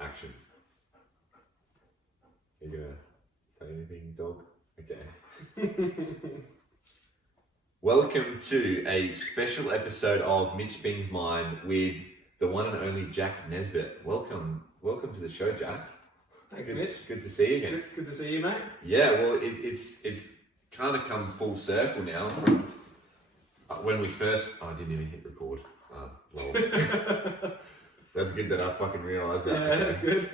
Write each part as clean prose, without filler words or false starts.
Action. Are you gonna say anything, dog? Okay. Welcome to a special episode of Mitch Pings Mind with the one and only Jack Nesbitt. Welcome to the show, Jack. Thanks, Mitch. Good to see you again. Good to see you, mate. Yeah, well, it's kind of come full circle now from when we first. Oh, I didn't even hit record. Well. That's good that I fucking realised that. Yeah, that's good.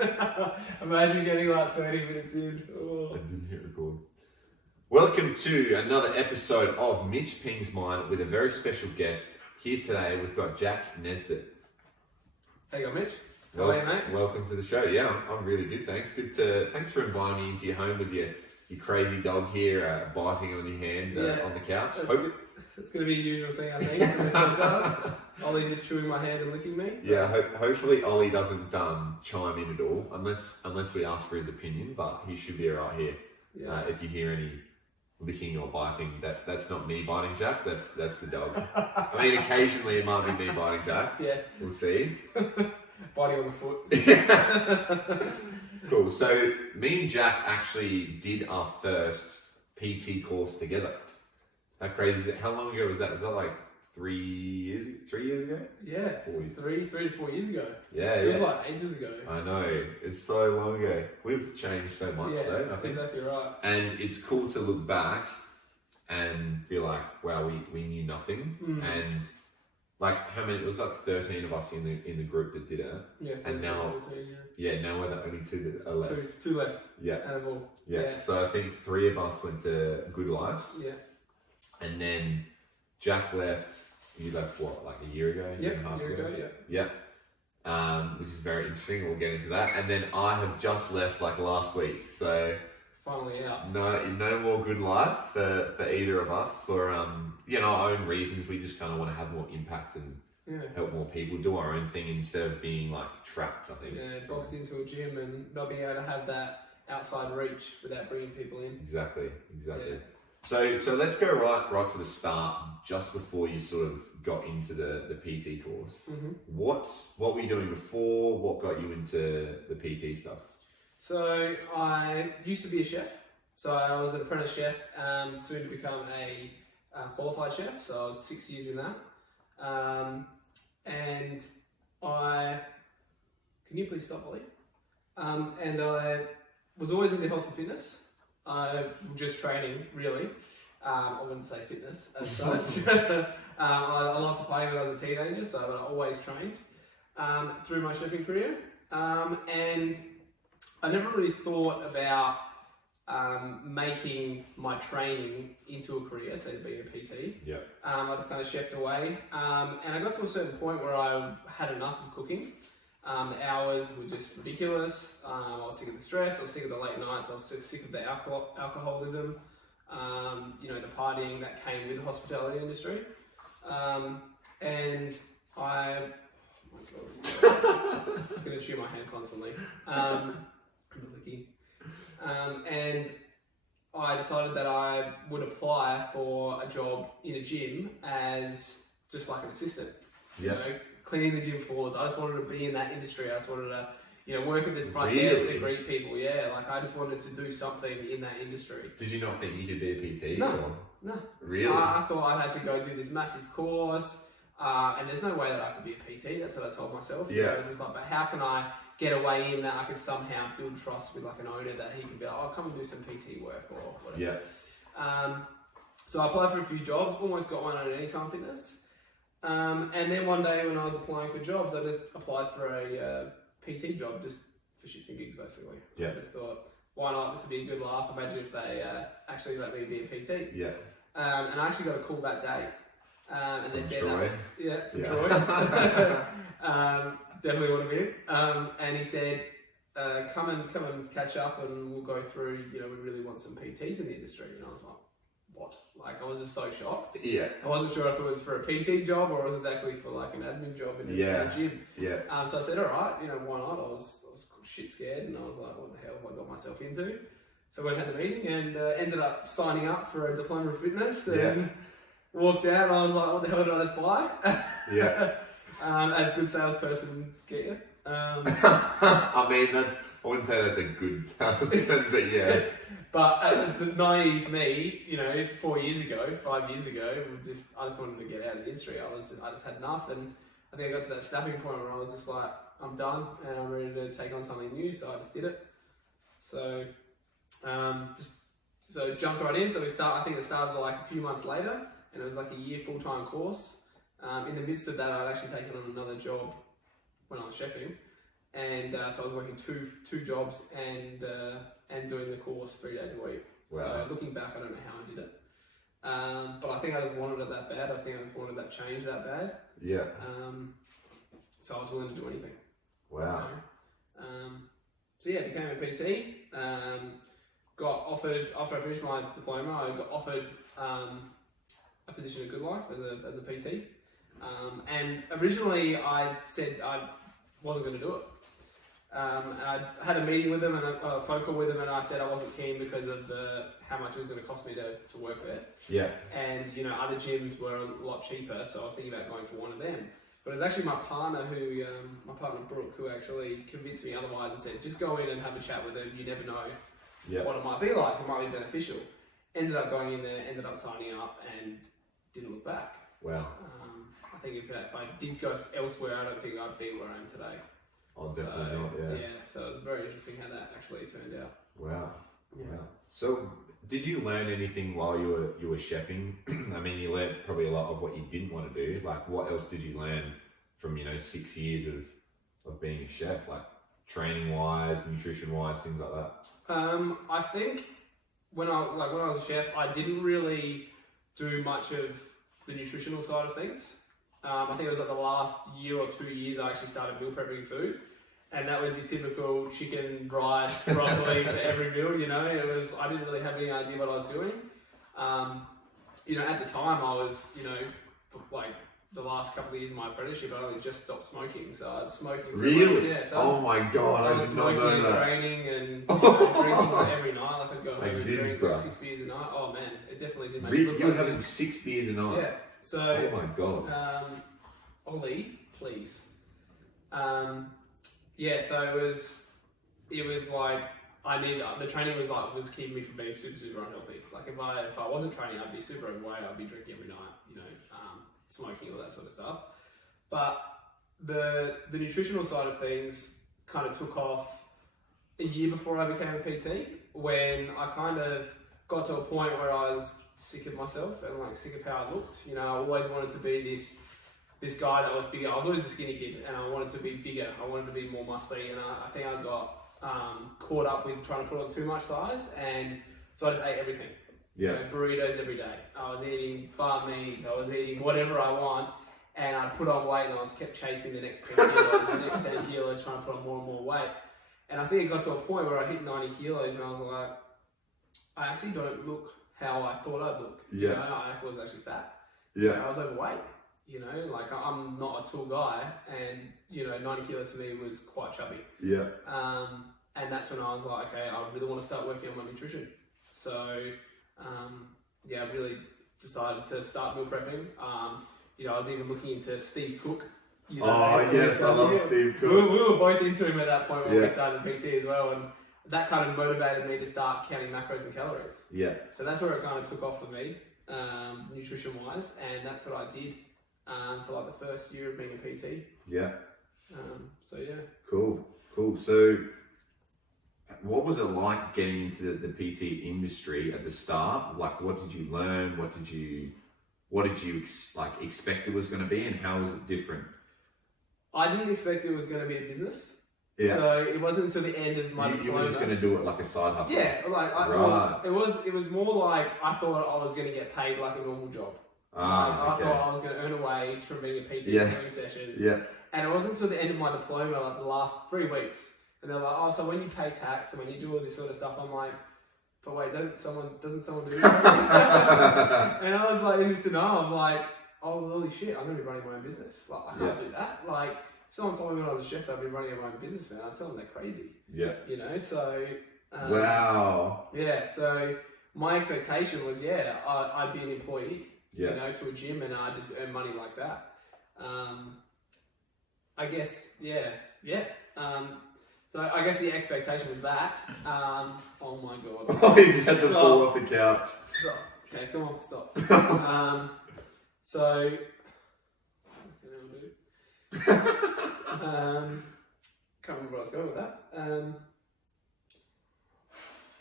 Imagine getting like 30 minutes in. Oh. I didn't hit record. Welcome to another episode of Mitch Pings Mind with a very special guest. Here today we've got Jack Nesbitt. How you going, Mitch? How are you, mate? Welcome to the show. Yeah, I'm really good, thanks. Thanks for inviting me into your home with your crazy dog here biting on your hand on the couch. It's going to be a usual thing, I think, in this podcast. Ollie just chewing my hand and licking me. Yeah, hopefully Ollie doesn't chime in at all, unless we ask for his opinion, but he should be alright here. Yeah. If you hear any licking or biting, that's not me biting Jack, that's the dog. I mean, occasionally it might be me biting Jack. Yeah. We'll see. Biting on the foot. Cool. So me and Jack actually did our first PT course together. How crazy is it? How long ago was that? Was that like 3 years ago? Yeah, 3 to 4 years ago. Yeah, it was like ages ago. I know, it's so long ago. We've changed so much though, I think. Exactly right. And it's cool to look back and be like, wow, we knew nothing. And like, how many? It was like 13 of us in the group that did it. Yeah, 14, and now, 14, now we're the only two that are left. Two left. Yeah. Out of all. Yeah. So I think 3 of us went to Good Lives. Yeah. And then Jack left. You left what, like a year ago? Yeah, a year ago. Yeah. Which is very interesting. We'll get into that. And then I have just left like last week. So finally out. No more Good Life for either of us. For our own reasons. We just kind of want to have more impact and help more people, do our own thing instead of being like trapped, I think. Yeah, box into a gym and not being able to have that outside reach without bringing people in. Exactly. Yeah. So let's go right to the start, just before you sort of got into the PT course. Mm-hmm. What were you doing before? What got you into the PT stuff? So I used to be a chef. So I was an apprentice chef, soon to become a qualified chef. So I was 6 years in that. And can you please stop, Ollie? And I was always into health and fitness. Just training, really. I wouldn't say fitness as such. I loved to play when I was a teenager, so I always trained through my chefing career. And I never really thought about making my training into a career, so being a PT. Yeah. I just kind of chefed away. And I got to a certain point where I had enough of cooking. The hours were just ridiculous. I was sick of the stress, I was sick of the late nights, I was sick of the alcoholism, the partying that came with the hospitality industry. And I, oh my God, I'm just going to chew my hand constantly. And I decided that I would apply for a job in a gym as just like an assistant. Yeah. Cleaning the gym floors. I just wanted to be in that industry. I just wanted to, work at the front desk to greet people. Yeah, like I just wanted to do something in that industry. Did you not think you could be a PT? No. Really? I thought I'd have to go do this massive course, and there's no way that I could be a PT. That's what I told myself. Yeah. I was just like, but how can I get away in that I can somehow build trust with like an owner that he can be like, oh, come and do some PT work or whatever. Yeah. So I applied for a few jobs. Almost got one on Anytime Fitness. And then one day when I was applying for jobs, I just applied for a PT job, just for shits and gigs basically. Yeah. I just thought, why not? This would be a good laugh. Imagine if they actually let me be a PT. Yeah. And I actually got a call that day. And they said, Troy. From Troy. Definitely want to be. And he said, come and catch up and we'll go through, we really want some PTs in the industry. And I was like, what? Like, I was just so shocked. Yeah. I wasn't sure if it was for a PT job or it was actually for like an admin job in a gym. Yeah. So I said, all right, why not? I was shit scared and I was like, what the hell have I got myself into? So I went and had the meeting and ended up signing up for a diploma of fitness and walked out and I was like, what the hell did I just buy? Yeah. As a good salesperson get you. I mean, I wouldn't say that's a good husband, but yeah. But the naive me, 5 years ago, I just wanted to get out of the industry. I just had enough, and I think I got to that snapping point where I was just like, I'm done, and I'm ready to take on something new. So I just did it. So, so jumped right in. So I think it started like a few months later, and it was like a year full-time course. In the midst of that, I'd actually taken on another job when I was chefing, and so I was working two jobs and doing the course 3 days a week. Wow. So looking back, I don't know how I did it, but I think I just wanted it that bad. I think I just wanted that change that bad. Yeah. So I was willing to do anything. Wow. So yeah, became a PT. Got offered after I finished my diploma. I got offered a position at Good Life as a PT. And originally I said I wasn't going to do it. I had a meeting with them and a phone call with them, and I said I wasn't keen because of how much it was going to cost me to work there. Yeah. And other gyms were a lot cheaper, so I was thinking about going for one of them. But it was actually my partner Brooke, who actually convinced me otherwise and said, just go in and have a chat with them. You never know what it might be like. It might be beneficial. Ended up going in there, ended up signing up, and didn't look back. Wow. I think if I did go elsewhere, I don't think I'd be where I am today. Oh, definitely not, yeah. Yeah, so it was very interesting how that actually turned out. Wow. Yeah. Wow. So, did you learn anything while you were chefing? I mean, you learned probably a lot of what you didn't want to do. Like, what else did you learn from 6 years of being a chef? Like, training wise, nutrition wise, things like that. I think when I was a chef, I didn't really do much of the nutritional side of things. I think it was like the last year or 2 years I actually started meal prepping food, and that was your typical chicken, rice, broccoli for every meal. I didn't really have any idea what I was doing. At the time I was, like the last couple of years of my apprenticeship, I only just stopped smoking, so I was smoking. Really? Yeah. So oh my god! I was smoking and training and drinking every night. Like I'd go home and drink like 6 beers a night. Oh man, it definitely did make me look You were like having 6 beers a night? Yeah. So, oh my god. Ollie, please. Yeah, so it was like the training was keeping me from being super unhealthy. Like if I wasn't training, I'd be super overweight. I'd be drinking every night, smoking, all that sort of stuff. But the nutritional side of things kind of took off a year before I became a PT, when I kind of got to a point where I was sick of myself and like sick of how I looked. I always wanted to be this guy that was bigger. I was always a skinny kid, and I wanted to be bigger. I wanted to be more muscly, and I think I got caught up with trying to put on too much size, and so I just ate everything. Yeah. Burritos every day. I was eating banh mi's. I was eating whatever I want, and I put on weight, and I was kept chasing the next 10 kilos, the next 10 kilos, trying to put on more and more weight. And I think it got to a point where I hit 90 kilos, and I was like, I actually don't look how I thought I'd look. Yeah. I was actually fat. Yeah. I was overweight. Like I'm not a tall guy, and 90 kilos for me was quite chubby. Yeah. And that's when I was like, okay, I really want to start working on my nutrition. So, I really decided to start meal prepping. I was even looking into Steve Cook. Oh yes, I love Steve Cook. We were both into him at that point when we started PT as well, and that kind of motivated me to start counting macros and calories. Yeah. So that's where it kind of took off for me, nutrition wise, and that's what I did for like the first year of being a PT. Yeah. So yeah. Cool. So, what was it like getting into the PT industry at the start? Like, what did you learn? What did you expect it was going to be, and how was it different? I didn't expect it was going to be a business. Yeah. So it wasn't until the end of my diploma. You were just going to do it like a side hustle. Yeah, like it was more like I thought I was going to get paid like a normal job. I thought I was going to earn a wage from being a PT doing sessions. Yeah. And it wasn't until the end of my diploma, like the last 3 weeks, and they're like, oh, so when you pay tax and when you do all this sort of stuff, I'm like, but wait, doesn't someone do that? And I was like, in this denial, I'm like, oh, holy shit, I'm going to be running my own business. Like, I can't do that. Like, if someone told me when I was a chef I'd be running my own business, man, I'd tell them they're crazy. Yeah. So... wow. Yeah, so my expectation was, I'd be an employee, to a gym, and I'd just earn money like that. I guess, yeah. So I guess the expectation was that. Oh my god. Oh, he's had to fall off the couch. Stop. Okay, come on, stop. So. Can't remember where I was going with that.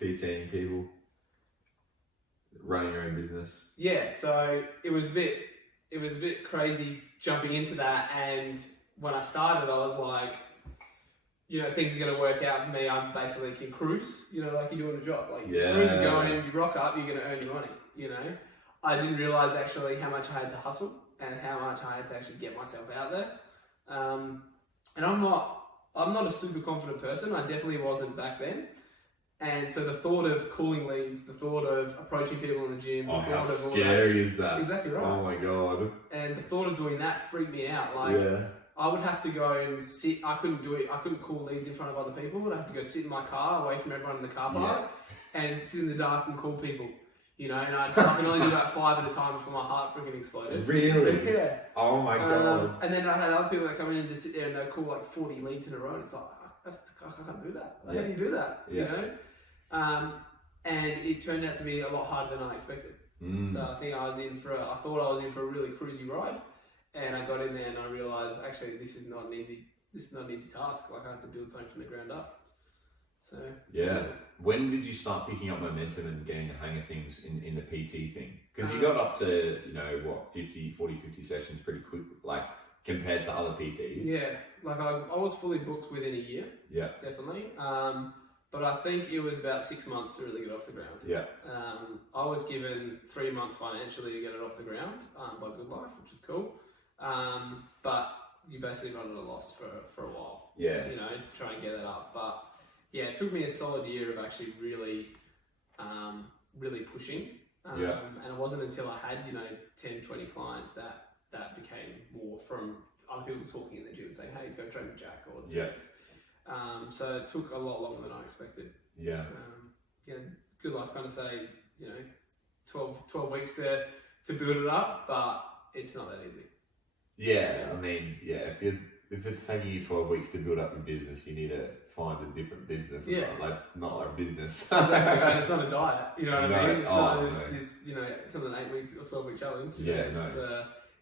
PTing people, running your own business. Yeah, so it was a bit crazy jumping into that, and when I started, I was like, you know, things are going to work out for me. I'm basically can cruise, you know, like you're doing a job. Like you cruise, you go in, you rock up, you're going to earn your money, you know. I didn't realise actually how much I had to hustle and how much I had to actually get myself out there. And I'm not a super confident person. I definitely wasn't back then. And so the thought of calling leads, the thought of approaching people in the gym, Oh, the how thought of scary is that? Exactly right. Oh my god. And the thought of doing that freaked me out. Like, I would have to go and sit. I couldn't do it. I couldn't call leads in front of other people. I'd have to go sit in my car away from everyone in the car park and sit in the dark and call people. You know, and I could only do about 5 at a time before my heart freaking exploded. Really? Yeah. Oh my god. And then I had other people that come in and just sit there and they'd call like 40 leads in a row. And it's like, I can't do that. Like, how do you do that? Yeah. You know? And it turned out to be a lot harder than I expected. So I think I thought I was in for a really cruisy ride, and I got in there and I realised actually this is not an easy task. Like I have to build something from the ground up. So when did you start picking up momentum and getting the hang of things in the PT thing? Because you got up to, you know, what, 50 sessions pretty quick, like compared to other PTs. Yeah, like I was fully booked within a year. Yeah, definitely. But I think it was about 6 months to really get off the ground. Yeah. I was given 3 months financially to get it off the ground by Good Life, which is cool. But you basically got at a loss for a while. Yeah. You know, to try and get it up. But yeah, it took me a solid year of actually really pushing. And it wasn't until I had, you know, 10, 20 clients that became more from other people talking in the gym and saying, hey, go train with Jack or do this. So it took a lot longer than I expected. Yeah. Good Life kind of say, you know, 12 weeks to build it up, but it's not that easy. Yeah, I mean, if it's taking you 12 weeks to build up your business, you need to find a different business. It's not like a business. Exactly, and it's not a diet, you know what I mean? It's not this, you know, it's not an 8 week or 12 week challenge.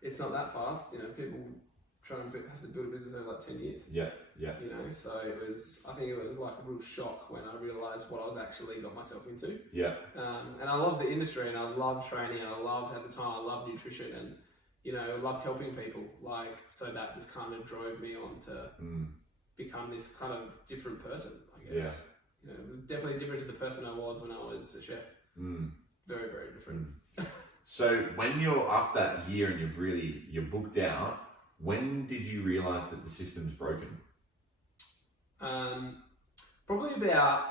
It's not that fast. You know, people try and have to build a business over like 10 years. You know, so I think it was like a real shock when I realised what I was actually got myself into. And I love the industry, and I love training, and I loved at the time, I loved nutrition, and you know, I loved helping people. Like, so that just kind of drove me on to become this kind of different person, I guess. You know, definitely different to the person I was when I was a chef. Very, very different. So when you're after that year and you're booked out, when did you realise that the system's broken? Probably about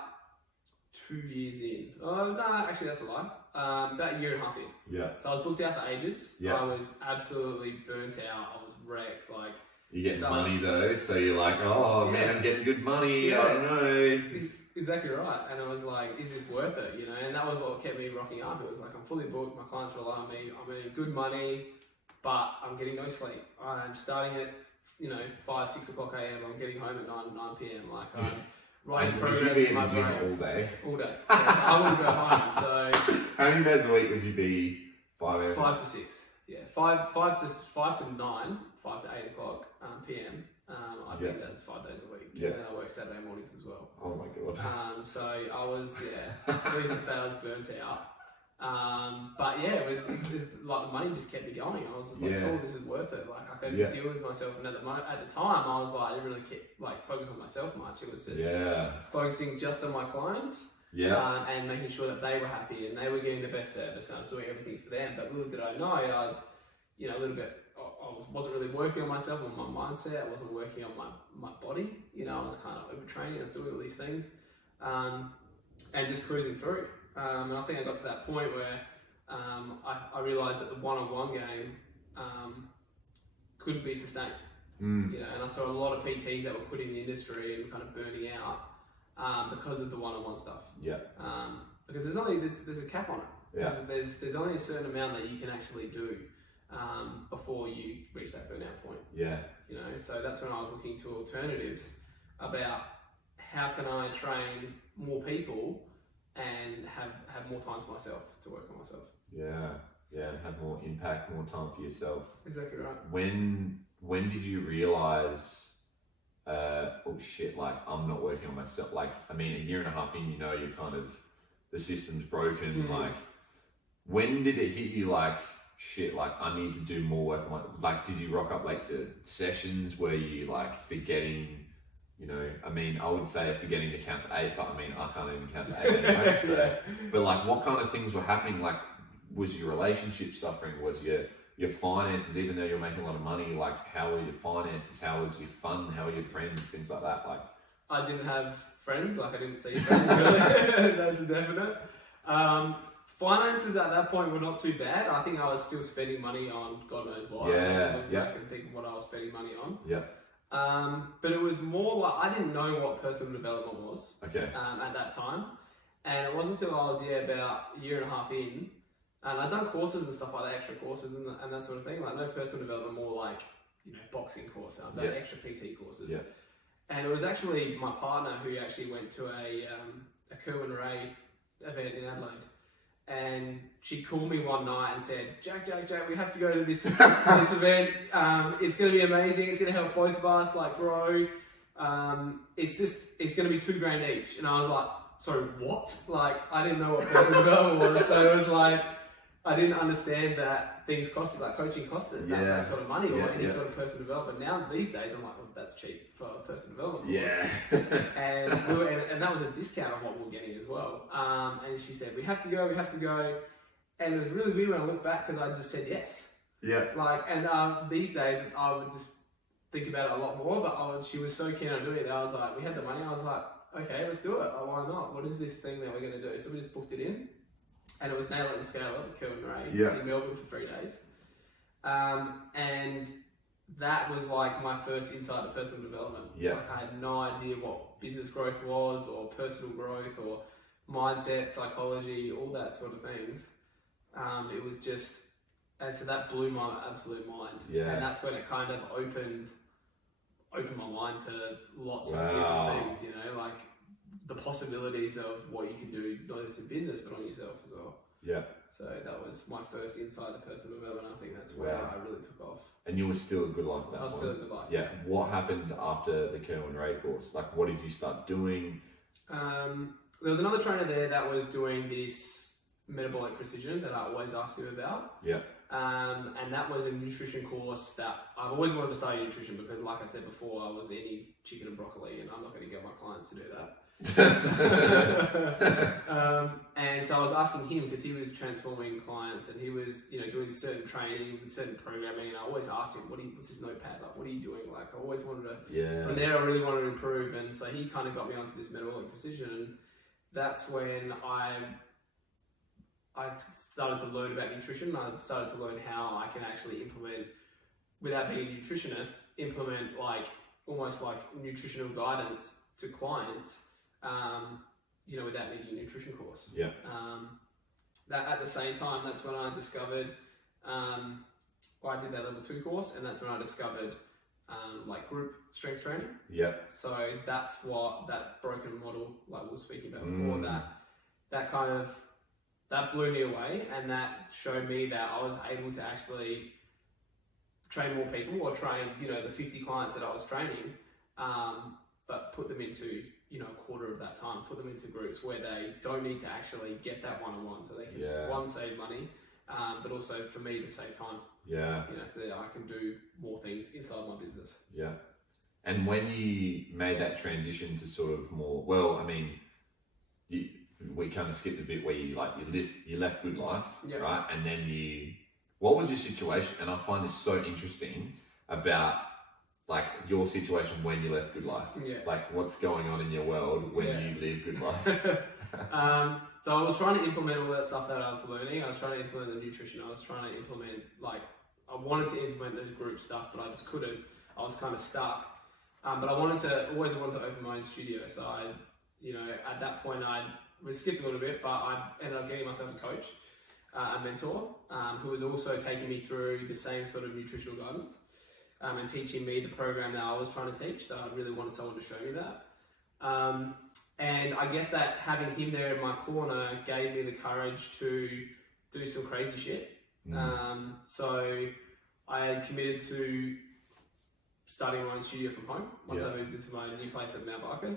2 years in. Oh, no, actually that's a lie. About a year and a half in. So I was booked out for ages. I was absolutely burnt out. I was wrecked. Like, you get money though, so you're like, oh man, I'm getting good money. I don't know. Exactly right. And I was like, is this worth it? You know, and that was what kept me rocking up. It was like, I'm fully booked. My clients rely on me. I'm earning good money, but I'm getting no sleep. I'm starting at, you know, 5, 6 o'clock a.m. I'm getting home at 9 p.m. Like, I'm writing programs in my brains all day. All day. Yeah, so I wouldn't go home. So how many days a week would you be? 5 to 6. Yeah, 5 to 9, 5 to 8 o'clock p.m. I think that's 5 days a week. And then I work Saturday mornings as well. Oh my god. So I was, needless to say, I was burnt out. But yeah, it was like the money just kept me going. I was just like, oh, this is worth it. Like, I could deal with myself. And at the time, I was like, I didn't really focus on myself much. It was just focusing just on my clients. And making sure that they were happy and they were getting the best service, and I was doing everything for them. But little did I know, I was, you know, wasn't really working on myself, on my mindset. I wasn't working on my body. You know, I was kind of overtraining. I was doing all these things, and just cruising through. And I think I got to that point where I realised that the one-on-one game couldn't be sustained. You know, and I saw a lot of PTs that were quitting the industry and kind of burning out. Because of the one-on-one stuff. Because there's a cap on it. There's only a certain amount that you can actually do. before you reach that burnout point. Yeah. You know, so that's when I was looking to alternatives about how can I train more people and have more time to myself, to work on myself. Yeah. Yeah, and have more impact, more time for yourself. Exactly right. When did you realise, oh shit, like I'm not working on myself? Like, I mean, a year and a half in, you know, you're kind of, the system's broken. Like, when did it hit you like, shit, like I need to do more work on like, did you rock up late to sessions? Were you like forgetting, you know, I mean, I would say forgetting to count to 8, but I mean, I can't even count to 8 anyway. So, but like, what kind of things were happening? Like, was your relationship suffering? Was your finances, even though you're making a lot of money, like how were your finances? How was your fun? How were your friends? Things like that. Like, I didn't have friends, like I didn't see friends really. That's a definite. Finances at that point were not too bad. I think I was still spending money on God knows what. Yeah, I can think of what I was spending money on. Yeah. But it was more like I didn't know what personal development was. Okay. At that time, and it wasn't until I was about a year and a half in, and I'd done courses and stuff like that, extra courses and that sort of thing. Like no personal development, more like, you know, boxing course. I've done extra PT courses. Yeah. And it was actually my partner who actually went to a Kerwin Ray event in Adelaide. And she called me one night and said, Jack, we have to go to this this event. It's going to be amazing. It's going to help both of us like grow. It's going to be $2,000 each. And I was like, sorry, what? Like, I didn't know what personal development was. So it was like, I didn't understand that things costed, like coaching costed that sort of money or any sort of personal development. Now, these days, I'm like, well, that's cheap for personal development. Yeah. and that was a discount on what we were getting as well. And she said, we have to go. And it was really weird when I look back because I just said yes. Yeah. Like, and these days, I would just think about it a lot more, but she was so keen on doing it that I was like, we had the money. I was like, okay, let's do it. Oh, why not? What is this thing that we're going to do? So we just booked it in. And it was Nail It and Scale It with Kerwin Ray in Melbourne for 3 days. And that was like my first insight to personal development. Yeah. Like I had no idea what business growth was or personal growth or mindset, psychology, all that sort of things. It was just, and so that blew my absolute mind. Yeah. And that's when it kind of opened my mind to lots of different things, you know, like the possibilities of what you can do, not just in business, but on yourself as well. Yeah. So that was my first insight to personal development. I think that's where I really took off. And you were still a Good Life at that point? I was still a Good Life. Yeah. What happened after the Kerwin Ray course? Like, what did you start doing? There was another trainer there that was doing this metabolic precision that I always asked him about. Yeah. And that was a nutrition course that I've always wanted to study nutrition because, like I said before, I was eating chicken and broccoli, and I'm not going to get my clients to do that. And so I was asking him because he was transforming clients and he was, you know, doing certain training, certain programming, and I always asked him, what's his notepad like? What are you doing? Like, I always wanted to. From there, I really wanted to improve, and so he kind of got me onto this metabolic precision, and that's when I started to learn about nutrition. I started to learn how I can actually implement, without being a nutritionist, implement like almost like nutritional guidance to clients. You know, without needing a nutrition course. Yeah. That at the same time, that's when I discovered, I did that level 2 course, and that's when I discovered like group strength training. Yeah. So that's what that broken model, like we were speaking about before, that blew me away, and that showed me that I was able to actually train more people or train, you know, the 50 clients that I was training, but put them into, you know, a quarter of that time, put them into groups where they don't need to actually get that one-on-one, so they can one, save money, but also for me to save time. Yeah. You know, so that I can do more things inside my business. Yeah. And when you made that transition to sort of more, well, I mean, we kind of skipped a bit where you left Good Life, right? And then what was your situation? And I find this so interesting about like your situation when you left Good Life. Yeah. Like what's going on in your world when you leave Good Life? So I was trying to implement all that stuff that I was learning. I was trying to implement the nutrition. I was trying to implement, like, I wanted to implement the group stuff, but I just couldn't. I was kind of stuck. But I always wanted to open my own studio. So I, you know, at that point we skipped a little bit, but I ended up getting myself a coach. a mentor who was also taking me through the same sort of nutritional guidance and teaching me the program that I was trying to teach. So I really wanted someone to show me that. And I guess that having him there in my corner gave me the courage to do some crazy shit. So I committed to starting my own studio from home once I moved into my new place at Mount Barker.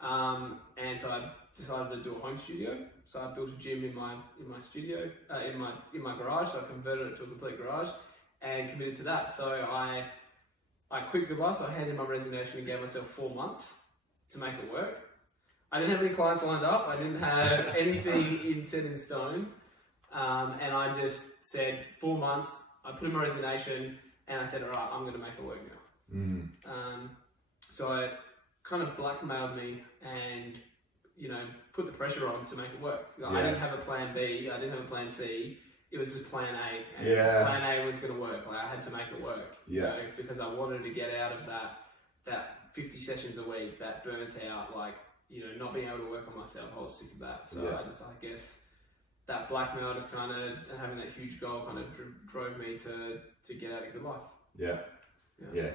And so I decided to do a home studio. So I built a gym in my studio, in my garage. So I converted it to a complete garage and committed to that. So I quit Goodbye. So I handed in my resignation and gave myself 4 months to make it work. I didn't have any clients lined up. I didn't have anything set in stone. And I just said 4 months. I put in my resignation and I said, all right, I'm going to make it work now. So I kind of blackmailed me and, put the pressure on to make it work. I didn't have a plan B. I didn't have a plan C. It was just plan A. And plan A was going to work. Like, I had to make it work. Because I wanted to get out of that 50 sessions a week, that burnt out, not being able to work on myself. I was sick of that. So I guess that blackmail just kind of, and having that huge goal kind of drove me to get out of Good Life. Yeah,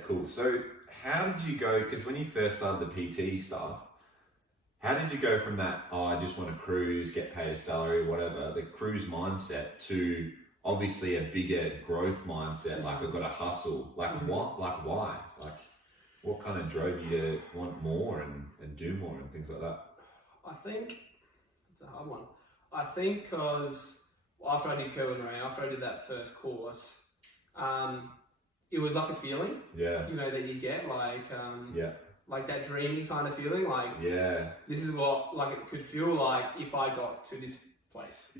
cool. So how did you go, because when you first started the PT stuff, how did you go from that, I just want to cruise, get paid a salary, whatever, the cruise mindset, to obviously a bigger growth mindset, like I've got to hustle, why? What kind of drove you to want more and do more and things like that? I think it's a hard one. I think because after I did Curl and Ray, after I did that first course, it was like a feeling, that you get, like that dreamy kind of feeling, this is what it could feel like if I got to this place,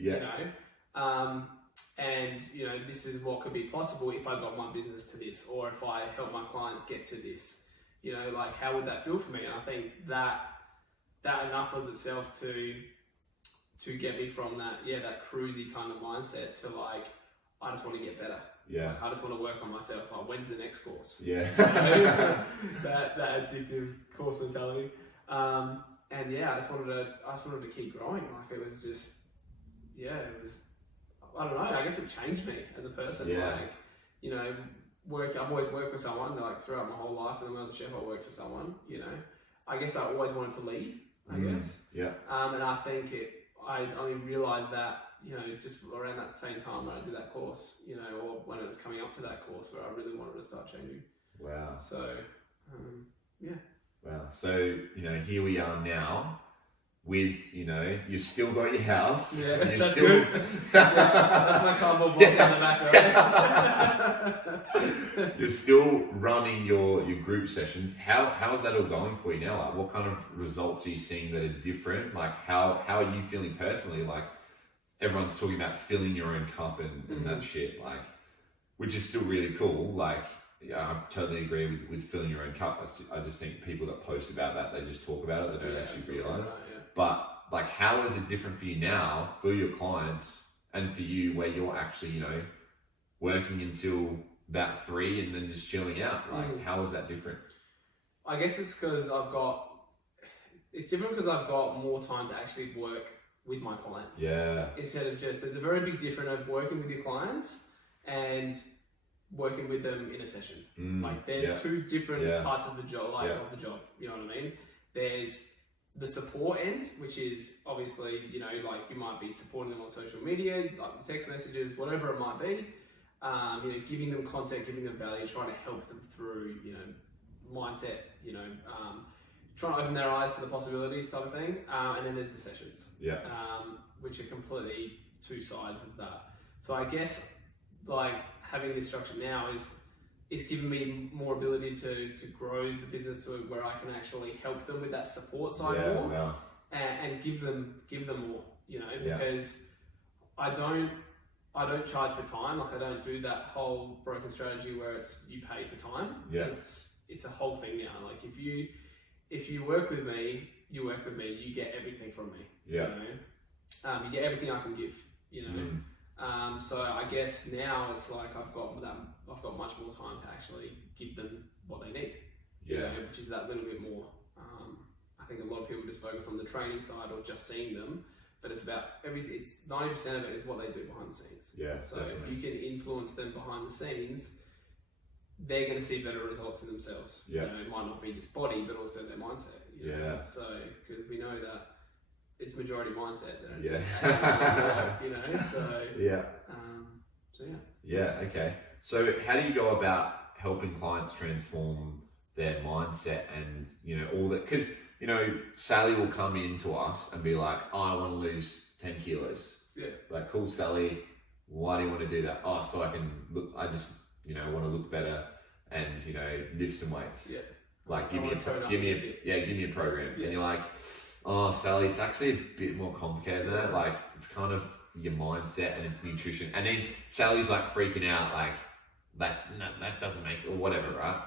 and this is what could be possible if I got my business to this, or if I help my clients get to this, how would that feel for me? And I think that enough was itself to get me from that cruisy kind of mindset to I just want to get better. I just want to work on myself. When's the next course? That addictive course mentality. I just wanted to keep growing. It was just, it was, I don't know, I guess it changed me as a person. I've always worked for someone, throughout my whole life, and then when I was a chef, I worked for someone, I guess I always wanted to lead, I guess. And I think I only realised that, just around that same time when I did that course, or when it was coming up to that course where I really wanted to start changing. Wow. So, Wow. So, here we are now with, you've still got your house. Yeah, you're that's still... good. That's my cardboard box on the back, right? You're still running your group sessions. How is that all going for you now? What kind of results are you seeing that are different? How are you feeling personally? Everyone's talking about filling your own cup and that shit, which is still really cool. I totally agree with filling your own cup. I just think people that post about that, they just talk about it, they don't actually realise. Right, But how is it different for you now, for your clients, and for you, where you're actually, working until about 3 and then just chilling out? How is that different? I guess it's because it's different because I've got more time to actually work with my clients. Instead of there's a very big difference of working with your clients and working with them in a session. There's two different parts of the job, of the job, you know what I mean? There's the support end, which is obviously, you might be supporting them on social media, the text messages, whatever it might be, giving them content, giving them value, trying to help them through, mindset, trying to open their eyes to the possibilities type of thing. And then there's the sessions, which are completely two sides of that. So I guess having this structure now is giving me more ability to grow the business to where I can actually help them with that support side more, and give them more, because I don't charge for time. I don't do that whole broken strategy where it's you pay for time. It's a whole thing now. If you work with me, you get everything from me. You get everything I can give. So I guess now it's I've got much more time to actually give them what they need. Which is that little bit more. I think a lot of people just focus on the training side or just seeing them, but it's about everything. It's 90% of it is what they do behind the scenes. Yeah. So definitely. if you can influence them behind the scenes, they're going to see better results in themselves. Yeah. You know, it might not be just body, but also their mindset. You know? Yeah. So because we know that it's majority mindset that Yeah. it's actually work, you know. So Yeah. So yeah. Yeah. Okay. So how do you go about helping clients transform their mindset and, you know, all that? Because, you know, Sally will come in to us and be like, oh, I want to lose 10 kilos. Yeah. Like, cool, Sally. Why do you want to do that? Oh, so I can look, I just, you know, want to look better and, you know, lift some weights. Yeah. Like, give me a program. Yeah. And you're like, oh, Sally, it's actually a bit more complicated than that. Like, it's kind of your mindset and it's nutrition. And then Sally's like freaking out, like, that doesn't make it, or whatever, right?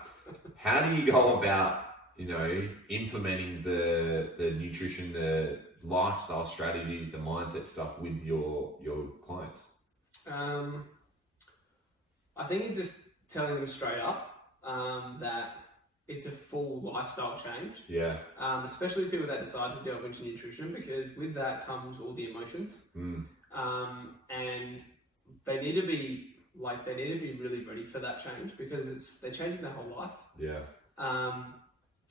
How do you go about, you know, implementing the nutrition, the lifestyle strategies, the mindset stuff with your clients? I think it's just telling them straight up that it's a full lifestyle change. Yeah. Especially people that decide to delve into nutrition, because with that comes all the emotions. And they need to be really ready for that change, because they're changing their whole life. Yeah.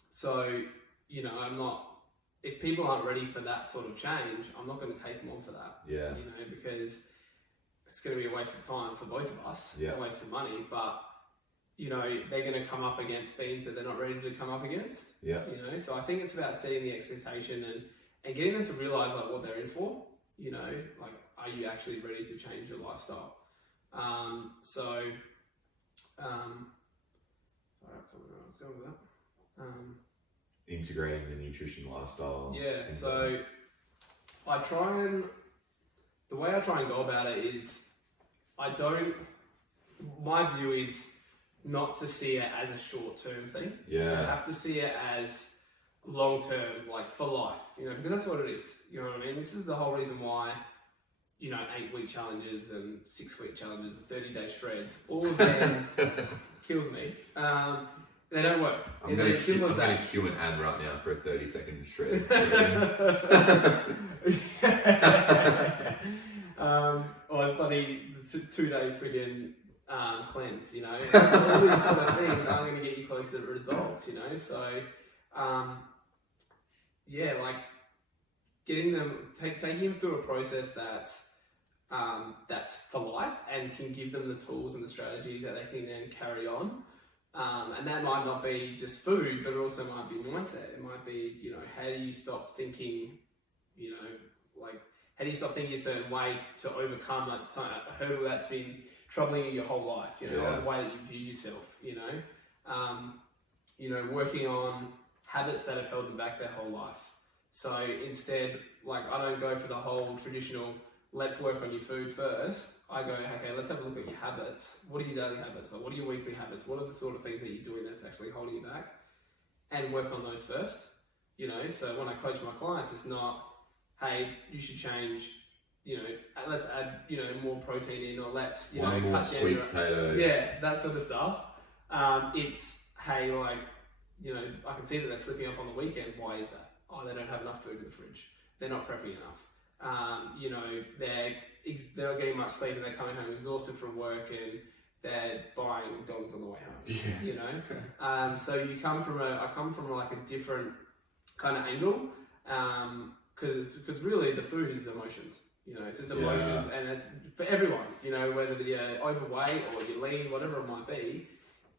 So, you know, if people aren't ready for that sort of change, I'm not going to take them on for that. Yeah. You know, because it's going to be a waste of time for both of us, Yeah. a waste of money, but, you know, they're going to come up against things that they're not ready to come up against. Yeah. You know, so I think it's about setting the expectation and getting them to realize like what they're in for. You know, like, are you actually ready to change your lifestyle? Sorry, I can't remember where I was going with that. Integrating the nutrition lifestyle. Yeah, so the way I try and go about it is, my view is not to see it as a short-term thing. Yeah. You have to see it as long-term, like for life, you know, because that's what it is. You know what I mean? This is the whole reason why, you know, 8-week challenges and 6-week challenges and 30-day shreds, all of them kills me. They don't work. I'm going to cue an ad right now for a 30-second shred. Or bloody 2-day friggin' cleanse, you know. All these sort of things aren't going to get you close to the results, you know. So, yeah, like getting them, taking them through a process that's for life and can give them the tools and the strategies that they can then carry on. And that might not be just food, but it also might be mindset. It might be, you know, how do you stop thinking, you know, like, how do you stop thinking certain ways to overcome a hurdle that's been troubling you your whole life, you know, or the way that you view yourself, you know, working on habits that have held them back their whole life. So instead, like, I don't go for the whole traditional, let's work on your food first. I go, okay, let's have a look at your habits. What are your daily habits? Like, what are your weekly habits? What are the sort of things that you're doing that's actually holding you back? And work on those first, you know. So when I coach my clients, it's not, hey, you should change, you know, let's add, you know, more protein in, or let's, you know, more cut down sweet potato. Yeah, that sort of stuff. It's, hey, like, you know, I can see that they're slipping up on the weekend. Why is that? Oh, they don't have enough food in the fridge. They're not prepping enough. You know, they're not getting much sleep, and they're coming home exhausted from work, and they're buying dogs on the way home. Yeah. You know, so I come from like a different kind of angle, because really the food is emotions. You know, it's just emotions, and it's for everyone. You know, whether you're overweight or you're lean, whatever it might be,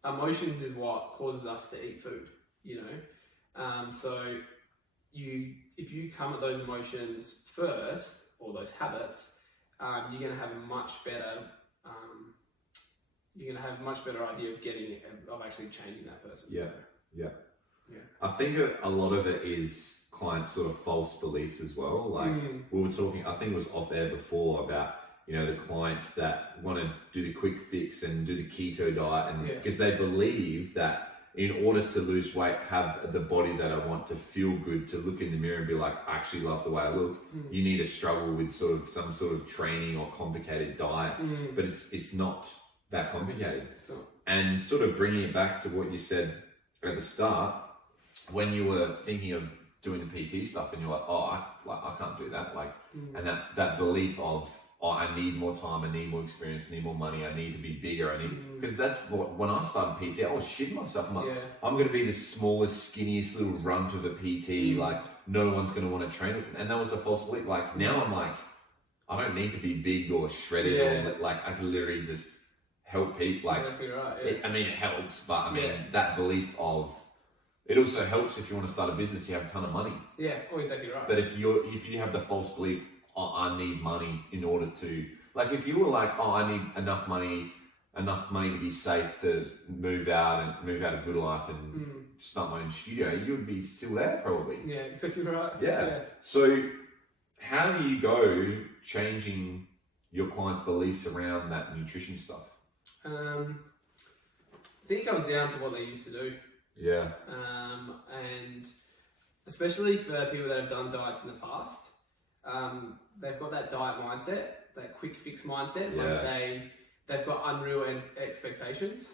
emotions is what causes us to eat food. You know, so if you come at those emotions first, or those habits, you're going to have a much better idea of actually changing that person. Yeah. So, Yeah. yeah. I think a lot of it is clients' sort of false beliefs as well. Like we were talking, I think it was off air before, about, you know, the clients that want to do the quick fix and do the keto diet, and because they believe that in order to lose weight, have the body that I want, to feel good, to look in the mirror and be like, I actually love the way I look, you need to struggle with some sort of training or complicated diet. But it's not that complicated. And sort of bringing it back to what you said at the start, when you were thinking of doing the PT stuff, and you're like, oh, I can't do that. Like, and that belief of, oh, I need more time, I need more experience, I need more money, I need to be bigger, because that's what, when I started PT, I was shitting myself. I'm like, I'm going to be the smallest, skinniest little runt of a PT. Like, no one's going to want to train with me. And that was a false belief. Like, now I'm like, I don't need to be big or shredded or like, I can literally just help people. Like, exactly right. Yeah. It helps, but I mean, that belief of, it also helps if you want to start a business, you have a ton of money. Yeah, exactly right. But if you have the false belief, oh, I need money in order to, like, if you were like, oh, I need enough money to be safe to move out a good life and start my own studio, you would be still there probably. Yeah, exactly right. Yeah. So how do you go changing your clients' beliefs around that nutrition stuff? I think it comes down to what they used to do. Yeah. And especially for people that have done diets in the past, they've got that diet mindset, that quick fix mindset. Like they've got expectations.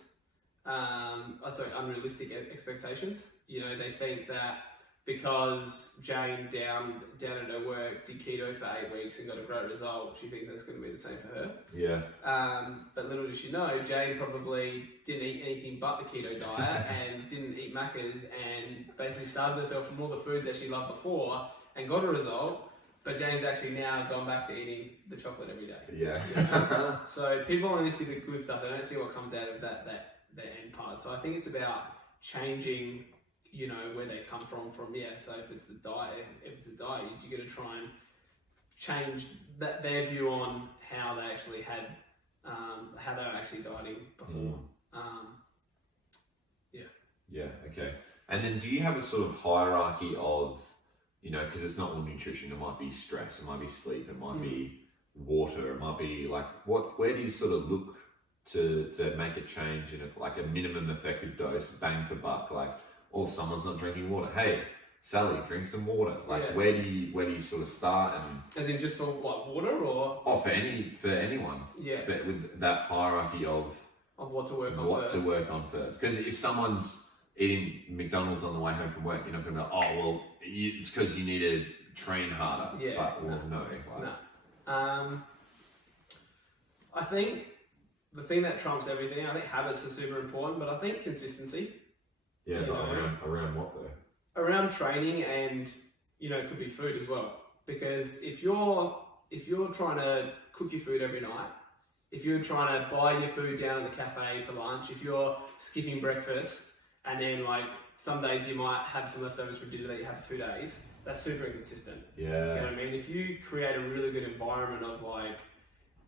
Unrealistic expectations. You know, they think that because Jane down at her work did keto for 8 weeks and got a great result, she thinks that's going to be the same for her. Yeah. But little does she know, Jane probably didn't eat anything but the keto diet and didn't eat Maccas and basically starved herself from all the foods that she loved before and got a result. But Jane's actually now gone back to eating the chocolate every day. Yeah. You know? So people only see the good stuff; they don't see what comes out of that end part. So I think it's about changing, you know, where they come from. So if it's the diet, you're going to try and change their view on how they actually had, how they were actually dieting before. Yeah. Okay. And then, do you have a sort of hierarchy of, you know, because it's not all nutrition. It might be stress. It might be sleep. It might be water. It might be like where do you sort of look to make a change in like a minimum effective dose, bang for buck? Like, or someone's not drinking water. Hey, Sally, drink some water. Like, where do you sort of start? And as in just for what, water or? Oh, for anyone. Yeah. With that hierarchy of what to work on first. What to work on first. Because if someone's eating McDonald's on the way home from work, you're not going to be like, oh, well, it's because you need to train harder. Yeah. It's like, well, no. I think the thing that trumps everything, I think habits are super important, but I think consistency. Yeah, but around what though? Around training and, you know, it could be food as well. Because if you're trying to cook your food every night, if you're trying to buy your food down at the cafe for lunch, if you're skipping breakfast, and then like some days you might have some leftovers for dinner that you have for 2 days, that's super inconsistent. Yeah. You know what I mean? If you create a really good environment of like,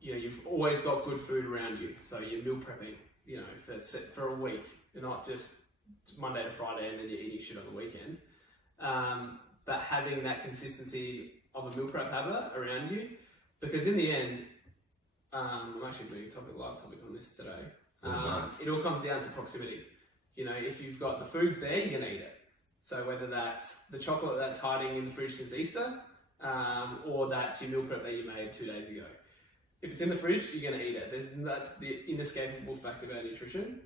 you know, you've always got good food around you. So you're meal prepping, you know, for a week. You're not just Monday to Friday and then you're eating shit on the weekend. But having that consistency of a meal prep habit around you, because in the end, I'm actually doing a live topic on this today. Nice. It all comes down to proximity. You know, if you've got the foods there, you're going to eat it. So whether that's the chocolate that's hiding in the fridge since Easter, or that's your meal prep that you made 2 days ago. If it's in the fridge, you're going to eat it. That's the inescapable fact about nutrition.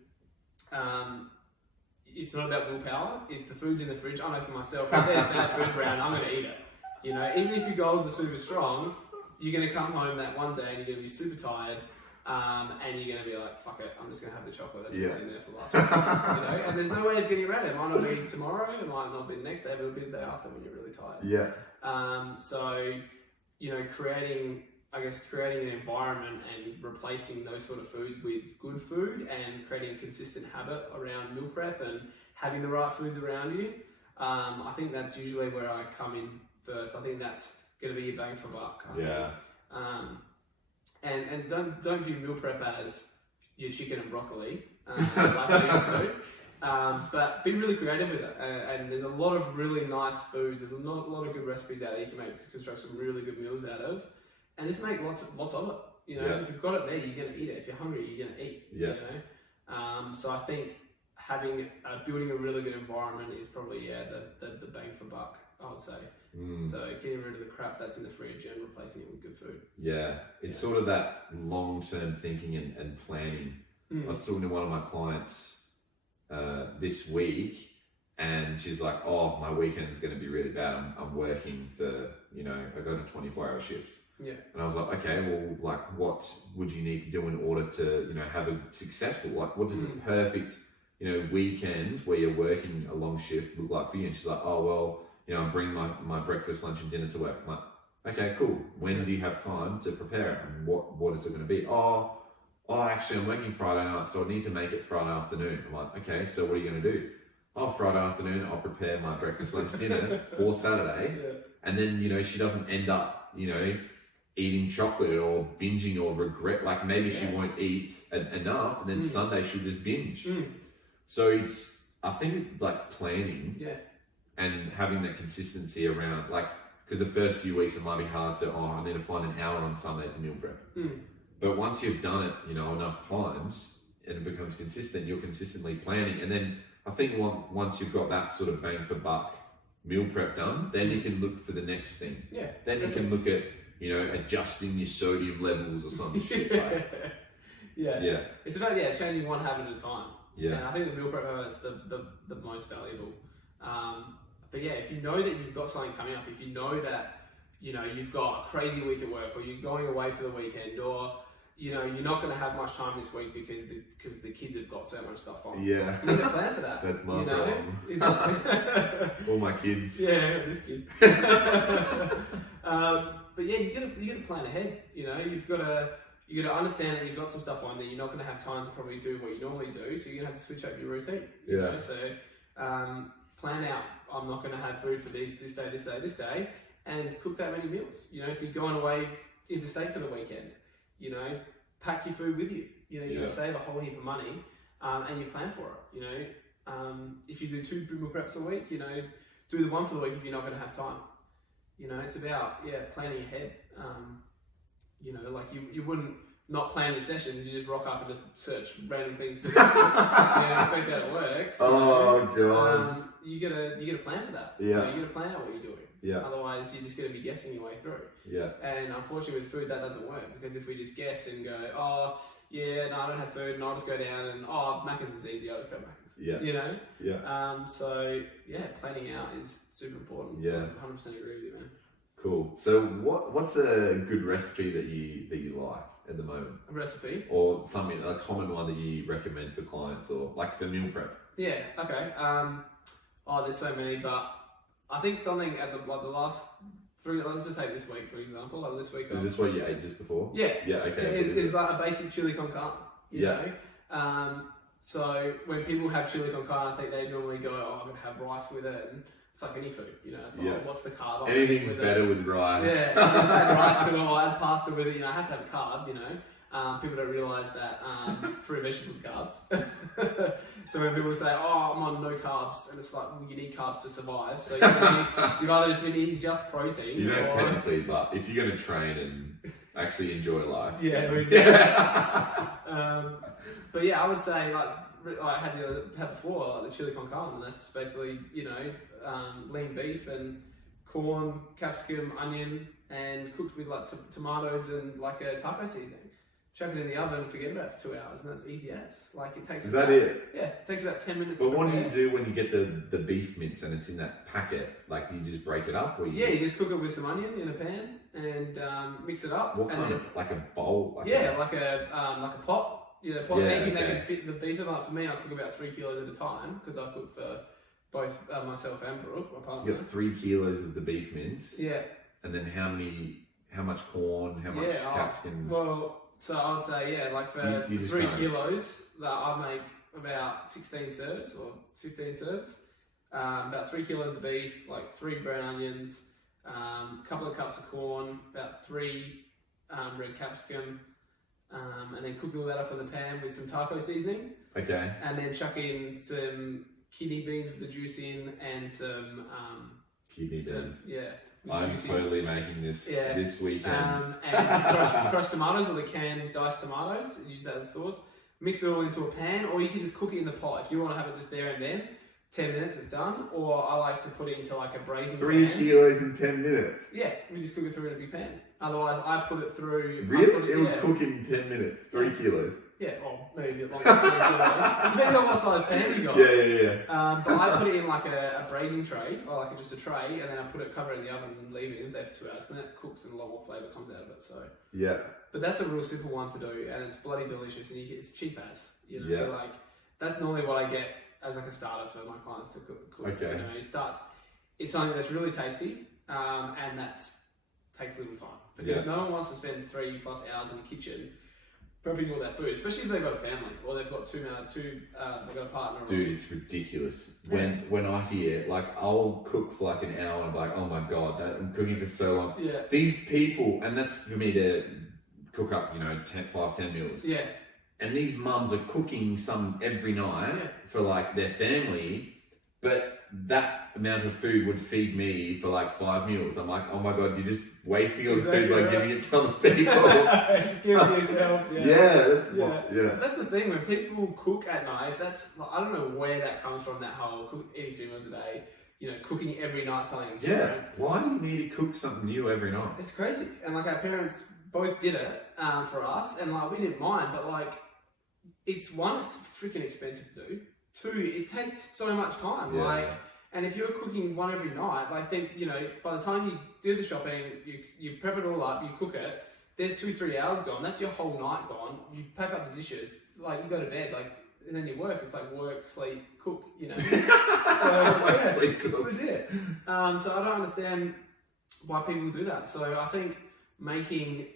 It's not about willpower. If the food's in the fridge, I know for myself, if there's bad food around, I'm going to eat it. You know, even if your goals are super strong, you're going to come home that one day and you're going to be super tired. And you're going to be like, fuck it, I'm just going to have the chocolate that's been sitting there for the last week. You know? And there's no way of getting around it. It might not be tomorrow, it might not be the next day, but it'll be the day after when you're really tired. Yeah. So, you know, creating an environment and replacing those sort of foods with good food and creating a consistent habit around meal prep and having the right foods around you. I think that's usually where I come in first. I think that's going to be your bang for buck. And don't view meal prep as your chicken and broccoli, like I used to. But be really creative with it. And there's a lot of really nice foods. There's a lot of good recipes out there you can construct some really good meals out of, and just make lots of it. You know, if you've got it there, you're gonna eat it. If you're hungry, you're gonna eat. You know, so I think building a really good environment is probably the bang for buck, I would say. So getting rid of the crap that's in the fridge and replacing it with good food. Yeah, it's sort of that long-term thinking and planning. I was talking to one of my clients this week, and she's like, oh, my weekend's going to be really bad. I'm working for, you know, I got a 24-hour shift. Yeah. And I was like, okay, well, like, what would you need to do in order to, you know, have a successful, like, what does a perfect, you know, weekend where you're working a long shift look like for you? And she's like, oh, well, you know, I'm bringing my breakfast, lunch, and dinner to work. I'm like, okay, cool. When do you have time to prepare it? And what is it going to be? Oh, actually, I'm working Friday night, so I need to make it Friday afternoon. I'm like, okay, so what are you going to do? Oh, Friday afternoon, I'll prepare my breakfast, lunch, dinner for Saturday. Yeah. And then, you know, she doesn't end up, you know, eating chocolate or binging or regret. Like, maybe she won't eat enough, and then Sunday she'll just binge. So it's, I think, like, planning and having that consistency around, like, because the first few weeks it might be hard to, I need to find an hour on Sunday to meal prep. But once you've done it, you know, enough times and it becomes consistent, you're consistently planning. And then I think once you've got that sort of bang for buck meal prep done, then you can look for the next thing. Yeah. Then you can look at, you know, adjusting your sodium levels or some shit like. Yeah. It's about changing one habit at a time. Yeah. And I think the meal prep habit's the most valuable. But yeah, if you know that you've got something coming up, if you know that, you know, you've got a crazy week at work, or you're going away for the weekend, or, you know, you're not going to have much time this week because the kids have got so much stuff on. Yeah. You need to plan for that. That's my you know? problem. Exactly. All my kids. Yeah, this kid. But yeah, you gotta plan ahead. You know, you gotta understand that you've got some stuff on that you're not gonna have time to probably do what you normally do. So you're gonna have to switch up your routine. You know? So plan out. I'm not gonna have food for this day, and cook that many meals. You know, if you're going away interstate for the weekend, you know, pack your food with you. You know, you're gonna save a whole heap of money, and you plan for it. You know, if you do 2 meal preps a week, you know, do the one for the week if you're not gonna have time. You know, it's about planning ahead. You know, like you wouldn't not plan your sessions. You just rock up and just search random things to expect that it works. Oh god. You gotta plan for that. Yeah. You gotta plan out what you're doing. Yeah. Otherwise, you're just gonna be guessing your way through. Yeah. And unfortunately, with food, that doesn't work, because if we just guess and go, I don't have food, and I'll just go down and Macca's is easy. I'll just go Macca's. Yeah. You know. Yeah. So planning out is super important. Yeah. 100% agree with you, man. Cool. So what's a good recipe that you like at the moment? A recipe? Or something, a common one that you recommend for clients, or like for meal prep? Yeah, okay. There's so many, but I think something at the last, let's just take this week for example. Like this week. Is this what you ate just before? Yeah. Yeah, okay. It's like a basic chili con carne, you know? So when people have chili con carne, I think they normally go, I'm going to have rice with it, and it's like any food, you know, it's like, what's the carb? Anything's better with rice. Yeah, just add rice to it, or add pasta with it, you know, I have to have a carb, you know. People don't realise that fruit and vegetables carbs. So when people say, I'm on no carbs, and it's like, well, you need carbs to survive, so you've either just been eating just protein. You don't technically, but if you're going to train and actually enjoy life. Yeah, but yeah, I would say, like I had before, like the chili con carne, and that's basically, you know, lean beef and corn, capsicum, onion, and cooked with like tomatoes and like a taco seasoning. Chuck it in the oven and forget about it for 2 hours, and that's easy as. Like it takes. Is that it? Yeah, it takes about 10 minutes. But what do you do when you get the beef mince and it's in that packet? Like you just break it up, or you just cook it with some onion in a pan and mix it up. What kind of, like a bowl? Like a pot. You know, anything that can fit the beef. Like for me, I cook about 3 kilos at a time, because I cook for both myself and Brooke, my partner. You got 3 kilos of the beef mince. Yeah. And then how much corn? How much capsicum? Well, so I would say like for 3 kilos, that I make about 16 serves or 15 serves. About 3 kilos of beef, like 3 brown onions, a couple of cups of corn, about 3 red capsicum. And then cook all that up in the pan with some taco seasoning. Okay. And then chuck in some kidney beans with the juice in, and some kidney beans. Yeah. I'm totally making this this weekend. And crushed tomatoes, or the canned diced tomatoes, and use that as a sauce. Mix it all into a pan, or you can just cook it in the pot. If you want to have it just there and then, 10 minutes, it's done. Or I like to put it into like a braising 3 pan. kilos in 10 minutes. Yeah, we just cook it through in a big pan. Otherwise, I put it through. Really? It would cook in 10 minutes. 3 kilos. Yeah, or maybe a bit longer. Depending on what size pan you got. Yeah. But I put it in like a braising tray, or like just a tray, and then I cover it in the oven and leave it in there for 2 hours. And that cooks and a lot more flavour comes out of it. So. Yeah. But that's a real simple one to do, and it's bloody delicious, and it's cheap as. You know, Yeah. like that's normally what I get as like a starter for my clients to cook. Okay. You know, it's something that's really tasty, and that takes little time because no one wants to spend 3+ hours in the kitchen prepping all that food, especially if they've got a family or they've got they've got a partner. Dude, it's ridiculous. When I hear, like, I'll cook for like an hour and I'm like, oh my God, I'm cooking for so long. Yeah. These people, and that's for me to cook up, 5-10 meals. Yeah. And these mums are cooking some every night for like their family, but that amount of food would feed me for like 5 meals. I'm like, oh my God, you're just wasting all the food by giving it to other people. Just give it yourself. That's the thing, when people cook at night, I don't know where that comes from, that whole eating 3 meals a day, cooking every night something different. Why do you need to cook something new every night? It's crazy. And like our parents both did it for us, and like we didn't mind, but like it's freaking expensive to do. 2, it takes so much time. And if you're cooking one every night, I think, by the time you do the shopping, you prep it all up, you cook it, there's 2-3 hours gone. That's your whole night gone. You pack up the dishes, like you go to bed, like, and then you work. It's like work, sleep, cook, So sleep, cook. Legit. So I don't understand why people do that. So I think making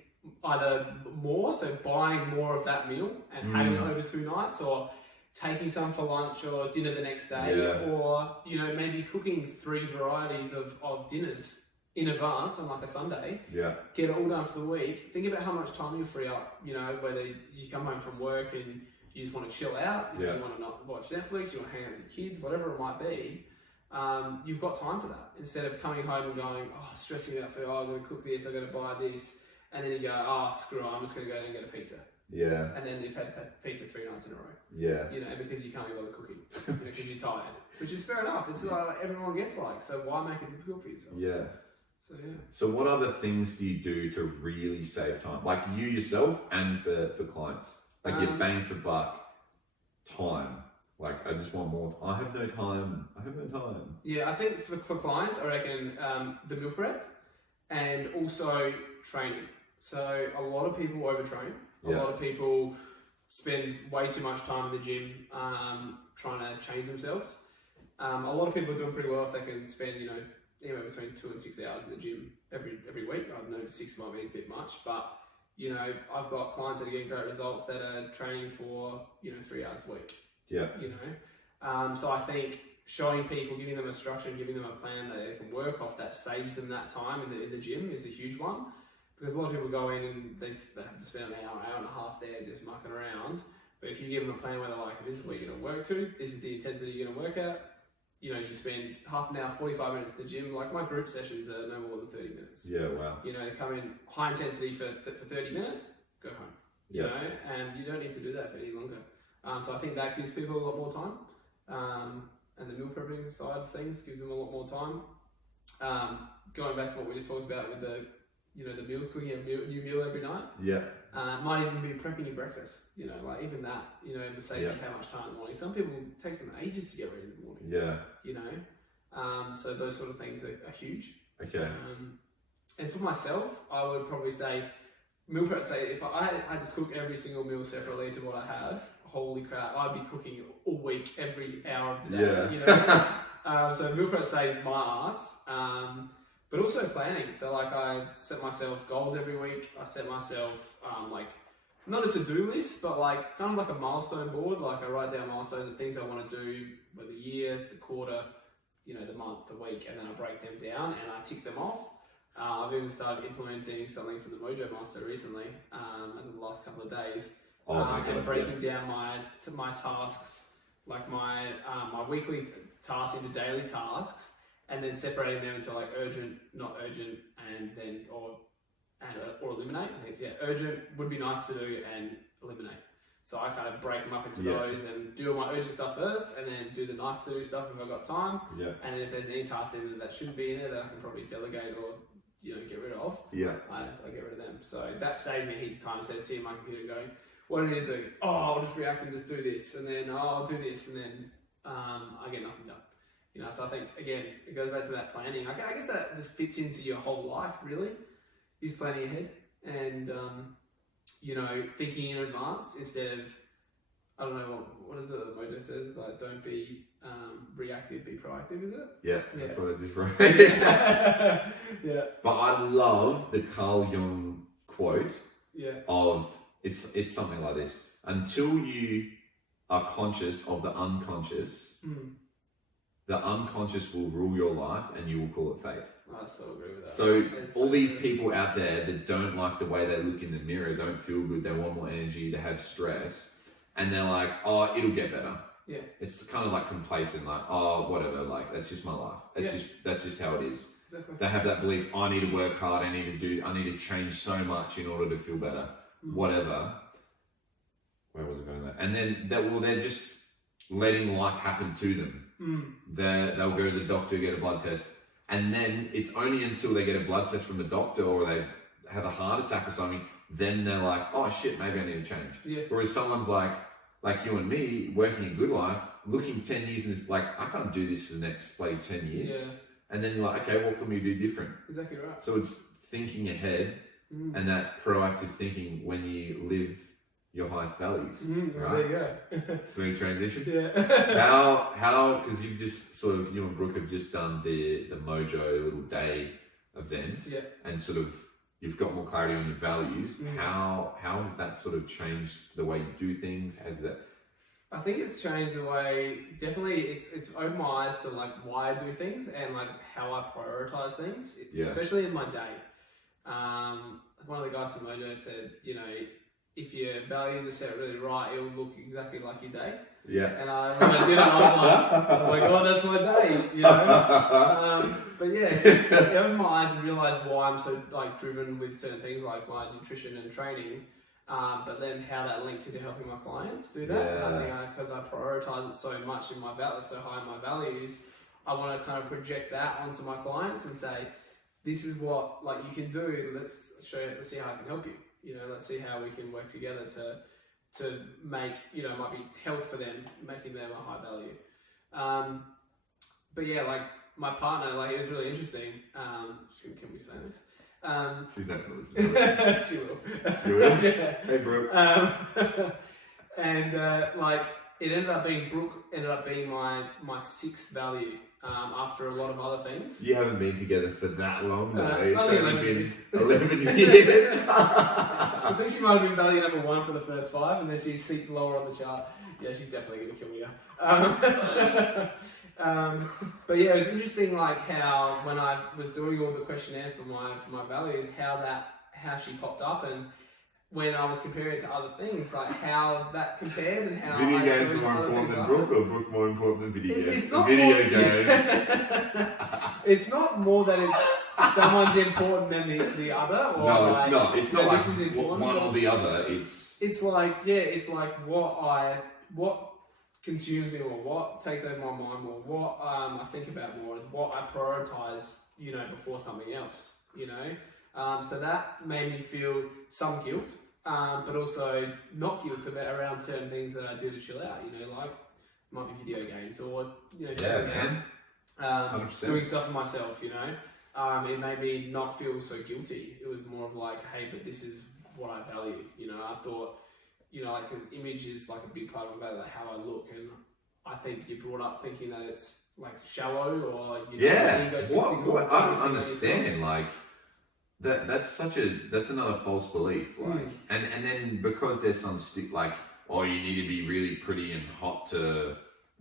either more, so buying more of that meal and having it over 2 nights, or taking some for lunch or dinner the next day, or maybe cooking 3 varieties of dinners in advance on like a Sunday. Yeah. Get it all done for the week. Think about how much time you free up. Whether you come home from work and you just want to chill out, you want to not watch Netflix, you want to hang out with your kids, whatever it might be. You've got time for that instead of coming home and going, stressing out for, I'm going to cook this, I'm going to buy this, and then you go, screw it, I'm just going to go and get a pizza. Yeah. And then you've had pizza 3 nights in a row. Yeah. Because you can't be bothered cooking, because you're tired. Which is fair enough. It's like everyone gets like, so why make it difficult for yourself? Yeah. So what other things do you do to really save time? Like you yourself and for clients? Like your bang for buck time. Like, I just want more. I have no time. Yeah, I think for clients, I reckon the meal prep and also training. So a lot of people overtrain. A lot of people spend way too much time in the gym trying to change themselves. A lot of people are doing pretty well if they can spend, anywhere between 2 and 6 hours in the gym every week. I know 6 might be a bit much, but I've got clients that are getting great results that are training for 3 hours a week. Yeah. So I think showing people, giving them a structure, and giving them a plan that they can work off that saves them that time in the gym is a huge one. Because a lot of people go in and they have to spend an hour and a half there just mucking around. But if you give them a plan where they're like, this is where you're going to work to, this is the intensity you're going to work at, you spend half an hour, 45 minutes at the gym. Like my group sessions are no more than 30 minutes. Yeah, wow. They come in high intensity for 30 minutes, go home. And you don't need to do that for any longer. So I think that gives people a lot more time. And the meal prepping side of things gives them a lot more time. Going back to what we just talked about with the meals, cooking a new meal every night. Yeah. Might even be prepping your breakfast, like even that, to save you how much time in the morning. Some people it takes them ages to get ready in the morning. Yeah. So those sort of things are huge. Okay. And for myself, I would probably say meal prep. Say if I had to cook every single meal separately to what I have, holy crap, I'd be cooking all week, every hour of the day. So meal prep saves my ass. But also planning. So like I set myself goals every week. I set myself not a to-do list, but like kind of like a milestone board. Like I write down milestones of things I want to do for the year, the quarter, the month, the week, and then I break them down and I tick them off. I've even started implementing something from the Mojo Master recently, as of the last couple of days. And breaking down my tasks, like my weekly tasks into daily tasks, and then separating them into like urgent, not urgent, and then or eliminate. I think urgent would be nice to do and eliminate. So I kind of break them up into Yeah. those and do all my urgent stuff first, and then do the nice to do stuff if I've got time. Yeah. And then if there's any tasks in there that shouldn't be in there that I can probably delegate or get rid of, Yeah. I get rid of them. So that saves me heaps of time instead of sitting at my computer going, what do I need to do? Oh, I'll just react and just do this, and then I'll do this, and then I get nothing done. So I think again it goes back to that planning. I guess that just fits into your whole life really. Is planning ahead and thinking in advance instead of, I don't know what is it the mojo says, like don't be reactive, be proactive, is it? Yeah. That's what I just wrote. Yeah. But I love the Carl Jung quote Yeah. of it's something like this: until you are conscious of the unconscious, the unconscious will rule your life, and you will call it fate. I so agree with that. So It's all so these good. people out there that don't like the way they look in the mirror, don't feel good, they want more energy, they have stress, and they're like, oh, it'll get better. Yeah. It's kind of like complacent, like, oh, whatever, like that's just my life. That's just how it is. Exactly. They have that belief, I need to work hard, I need to change so much in order to feel better. Whatever. Where was it going there? And then they're just letting life happen to them. They'll go to the doctor, get a blood test, and then it's only until they get a blood test from the doctor or they have a heart attack or something, then they're like, oh shit, maybe I need to change. Yeah. Whereas someone's like you and me, working a good life, looking 10 years and like, I can't do this for the next bloody 10 years. Yeah. And then you're like, okay, what can we do different? Exactly right. So it's thinking ahead and that proactive thinking when you live your highest values, right? There you go. Smooth transition. Yeah. How? Because you've just sort of, you and Brooke have just done the Mojo little day event, and sort of you've got more clarity on your values. How has that sort of changed the way you do things? Has that? I think it's changed the way. Definitely, it's opened my eyes to like why I do things and like how I prioritize things, especially in my day. One of the guys from Mojo said, if your values are set really right, it'll look exactly like your day. Yeah. And when I did it, I was like, oh my god, that's my day, But yeah, it opened my eyes and realised why I'm so like driven with certain things like my nutrition and training. But then how that links into helping my clients do that. Yeah. And I think because I prioritise it so much in my values, so high in my values, I want to kind of project that onto my clients and say, this is what like you can do. Let's see how I can help you. Let's see how we can work together to make, might be health for them, making them a high value. But yeah, like my partner, like it was really interesting. Can we say this? She's not going to listen to it. She will. She will? Yeah. Hey, Brooke. And like it ended up being my sixth value. After a lot of other things. You haven't been together for that long though. It's only only 11 been years. 11 years. I think she might have been value number 1 for the first 5, and then she seeked lower on the chart. Yeah, she's definitely going to kill me. But yeah, it was interesting, like how when I was doing all the questionnaire for my values, how she popped up, and when I was comparing it to other things, like how that compared and how Video I games chose more other important things than after. Brooke, or Brooke more important than video games? It's not Video more, games. It's not more that it's someone's important than the other. Or No, like, it's not. It's not this like is important, one but or the other. It's like what consumes me or what takes over my mind or what I think about more is what I prioritize, before something else, So that made me feel some guilt, but also not guilt around certain things that I do to chill out, like might be video games or, man. 100%. doing stuff for myself, it made me not feel so guilty. It was more of like, hey, but this is what I value, I thought, because image is like a big part of like how I look, and I think you're brought up thinking that it's like shallow or egotistic. What I don't understand, like that's another false belief, like, and then because there's some like, oh, you need to be really pretty and hot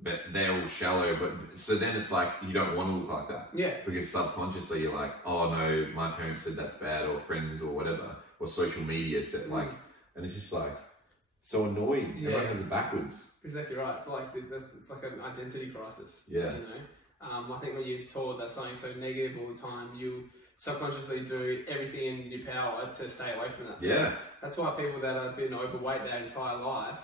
but they're all shallow, but so then it's like you don't want to look like that, because subconsciously you're like, oh no, my parents said that's bad, or friends or whatever, or social media said like, and it's just like so annoying. Everyone has it backwards. Exactly right. It's like it's like an identity crisis. Yeah. I think when you're told that something's so negative all the time, you subconsciously do everything in your power to stay away from that. Yeah. That's why people that have been overweight their entire life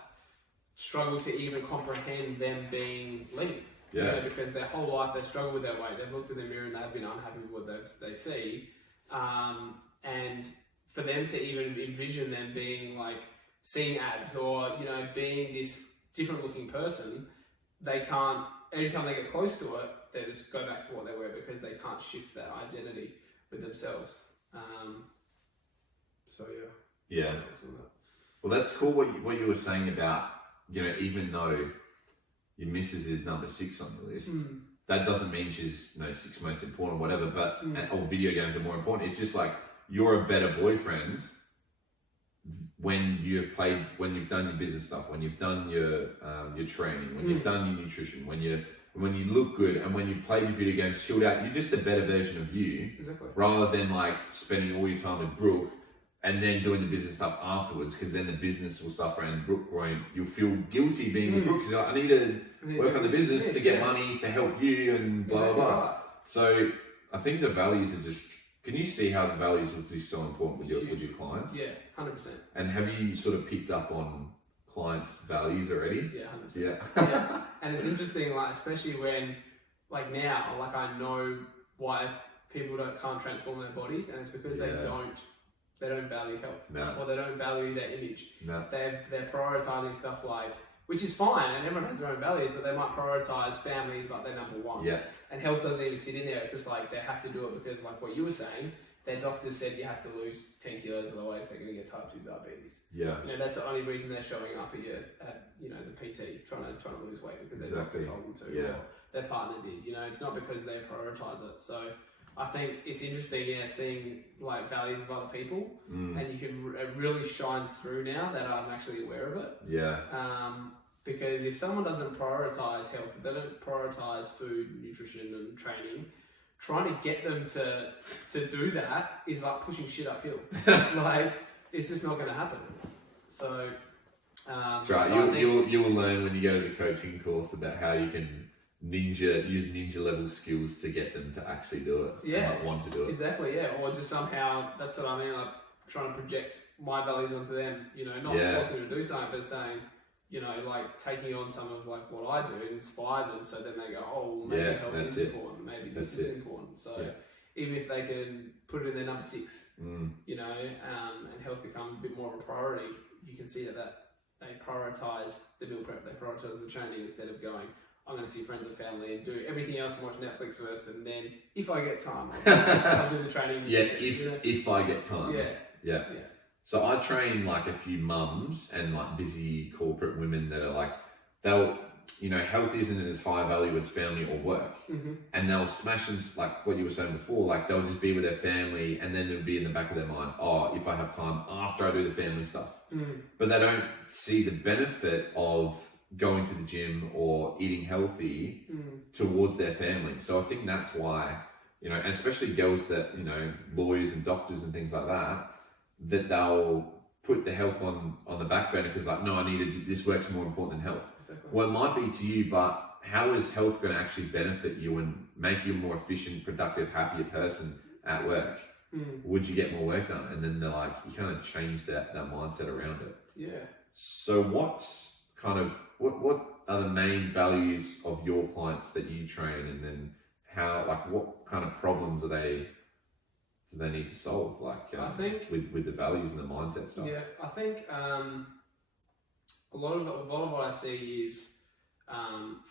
struggle to even comprehend them being lean. Yeah. You know, because their whole life they've struggled with their weight. They've looked in the mirror and they've been unhappy with what they see. And for them to even envision them being like seeing abs or, you know, being this different looking person, they can't, every time they get close to it, they just go back to what they were because they can't shift that identity with themselves. So yeah. Yeah. Well, that's cool what you were saying about, you know, even though your missus is number 6 on your list, that doesn't mean she's, you know, 6 most important or whatever, but or video games are more important. It's just like you're a better boyfriend when you've done your business stuff, when you've done your training, when you've done your nutrition, when you look good, and when you play your video games chilled out. You're just a better version of you, Exactly. rather than like spending all your time with Brooke and then doing the business stuff afterwards, because then the business will suffer and Brooke won't. You'll feel guilty being with Brooke because like, I need to work on the business to get money to help you and blah blah blah. So I think the values are just. Can you see how the values will be so important with your clients? Yeah, 100%. And have you sort of picked up on clients' values already? Yeah, 100%. Yeah. Yeah. And it's interesting, like especially when, like now, like I know why people can't transform their bodies, and it's because they don't value health, or they don't value their image. No. They're prioritizing stuff like, which is fine, and everyone has their own values, but they might prioritize families like their number one. Yeah. And health doesn't even sit in there. It's just like they have to do it because, like what you were saying, their doctors said you have to lose 10 kilos, otherwise they're going to get type 2 diabetes. Yeah. You know, that's the only reason they're showing up at you know, the PT trying to lose weight because their doctor told them to, or their partner did. You know, it's not because they prioritize it. So I think it's interesting, seeing like values of other people, and you can it really shines through now that I'm actually aware of it. Yeah. Because if someone doesn't prioritize health, if they don't prioritize food, nutrition, and training, trying to get them to do that is like pushing shit uphill. Like it's just not going to happen. So that's right. So you will learn when you go to the coaching course about how you can use ninja level skills to get them to actually do it. Yeah, and want to do it. Exactly. Yeah, or just somehow that's what I mean. Like trying to project my values onto them. You know, not forcing them to do something, but saying, you know, like taking on some of like what I do and inspire them, so then they go, oh, well, maybe health is important, maybe this is important. So even if they can put it in their number 6, you know, and health becomes a bit more of a priority, you can see that they prioritize the meal prep, they prioritize the training instead of going, I'm going to see friends and family and do everything else and watch Netflix first, and then if I get time, I'll do the training. If I get time. Yeah. Yeah. So I train like a few mums and like busy corporate women that are like, you know, health isn't as high value as family or work. And they'll smash them, like what you were saying before, like they'll just be with their family and then it'll be in the back of their mind, oh, if I have time after I do the family stuff. But they don't see the benefit of going to the gym or eating healthy towards their family. So I think that's why, you know, and especially girls that, you know, lawyers and doctors and things like that they'll put the health on the back burner because like, no, I need to do, this work's more important than health. Exactly. Well, it might be to you, but how is health going to actually benefit you and make you a more efficient, productive, happier person at work? Would you get more work done? And then they're like, you kind of change that mindset around it. Yeah. So what are the main values of your clients that you train, and then how, like, what kind of problems do they need to solve, like I think with the values and the mindset stuff? Yeah, I think a lot of what I see is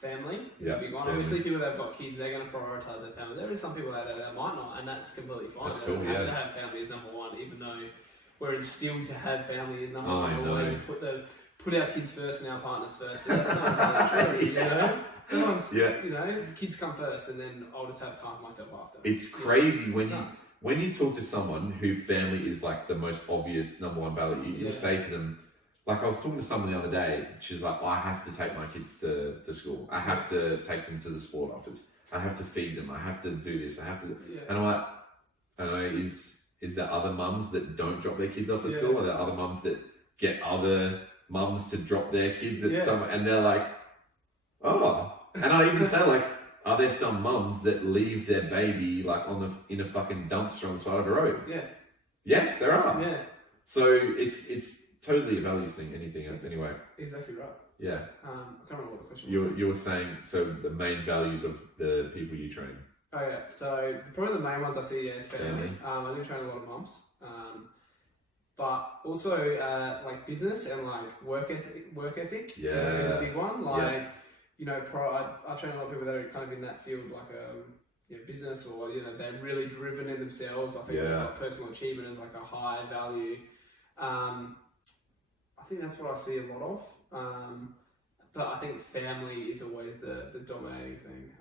family is a big one. Family. Obviously, people that have got kids, they're going to prioritize their family. There is some people out there that might not, and that's completely fine. That's they cool, don't have to have family as number one, even though we're instilled to have family as number one. I know. Always put our kids first and our partners first, but that's not really true, you know? Everyone's, you know, kids come first, and then I'll just have time for myself after. It's crazy when you talk to someone who family is like the most obvious number one value. You say to them, like I was talking to someone the other day, she's like, I have to take my kids to school. I have to take them to the sport office. I have to feed them. I have to do this. I have to. And I'm like, I don't know, is there other mums that don't drop their kids off at school? Or are there other mums that get other mums to drop their kids at some, and they're like, oh. And I even say, like, are there some mums that leave their baby like in a fucking dumpster on the side of the road? Yeah. Yes, there are. Yeah. So it's totally a values thing, anything else anyway. Exactly right. Yeah. I can't remember what the question was. You were saying, so the main values of the people you train. Oh yeah, so probably the main ones I see is family. Family. I do train a lot of mums, but also like business and like work ethic. Yeah. Is a big one. Like I train a lot of people that are kind of in that field, like business, or they're really driven in themselves. I think they've got personal achievement as like a high value. I think that's what I see a lot of. But I think family is always the dominating thing.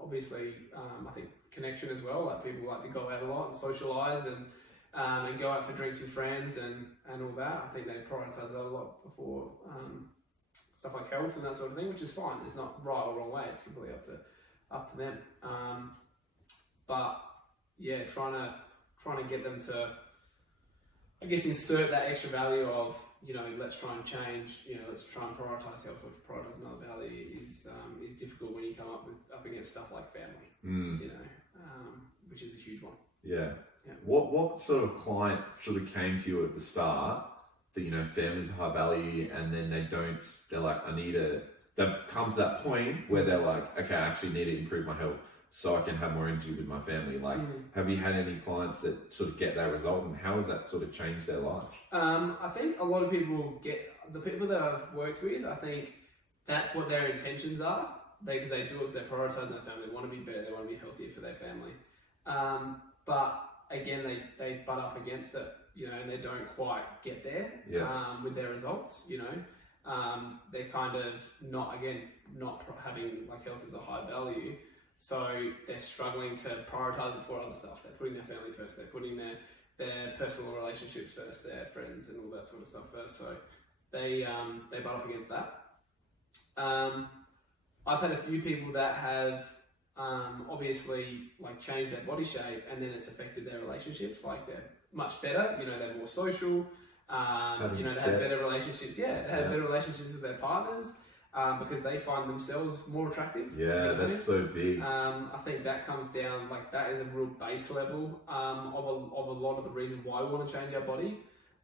Obviously, I think connection as well. Like people like to go out a lot and socialise and go out for drinks with friends and all that. I think they prioritise that a lot before stuff like health and that sort of thing, which is fine. It's not right or wrong way. It's completely up to them. But yeah, trying to get them to, I guess, insert that extra value of, let's try and change, let's try and prioritise health or prioritise another value is difficult when you come up against stuff like family, which is a huge one. Yeah. Yeah. What sort of client sort of came to you at the start that, family's a high value, and then they're like, they've come to that point where they're like, okay, I actually need to improve my health so I can have more energy with my family. Like, have you had any clients that sort of get that result, and how has that sort of changed their life? I think a lot of people the people that I've worked with, I think that's what their intentions are. Because they do it, they're prioritising their family, they want to be better, they want to be healthier for their family. But again, they butt up against it, and they don't quite get there with their results, they're kind of not having like health as a high value. So they're struggling to prioritise it for other stuff. They're putting their family first. They're putting their personal relationships first, their friends and all that sort of stuff first. So they butt up against that. I've had a few people that have obviously like changed their body shape, and then it's affected their relationships. Like they're much better. They're more social. They have better relationships. Yeah, they have better relationships with their partners. Because they find themselves more attractive. Yeah, that's so big. I think that comes down, like that is a real base level of a lot of the reason why we want to change our body.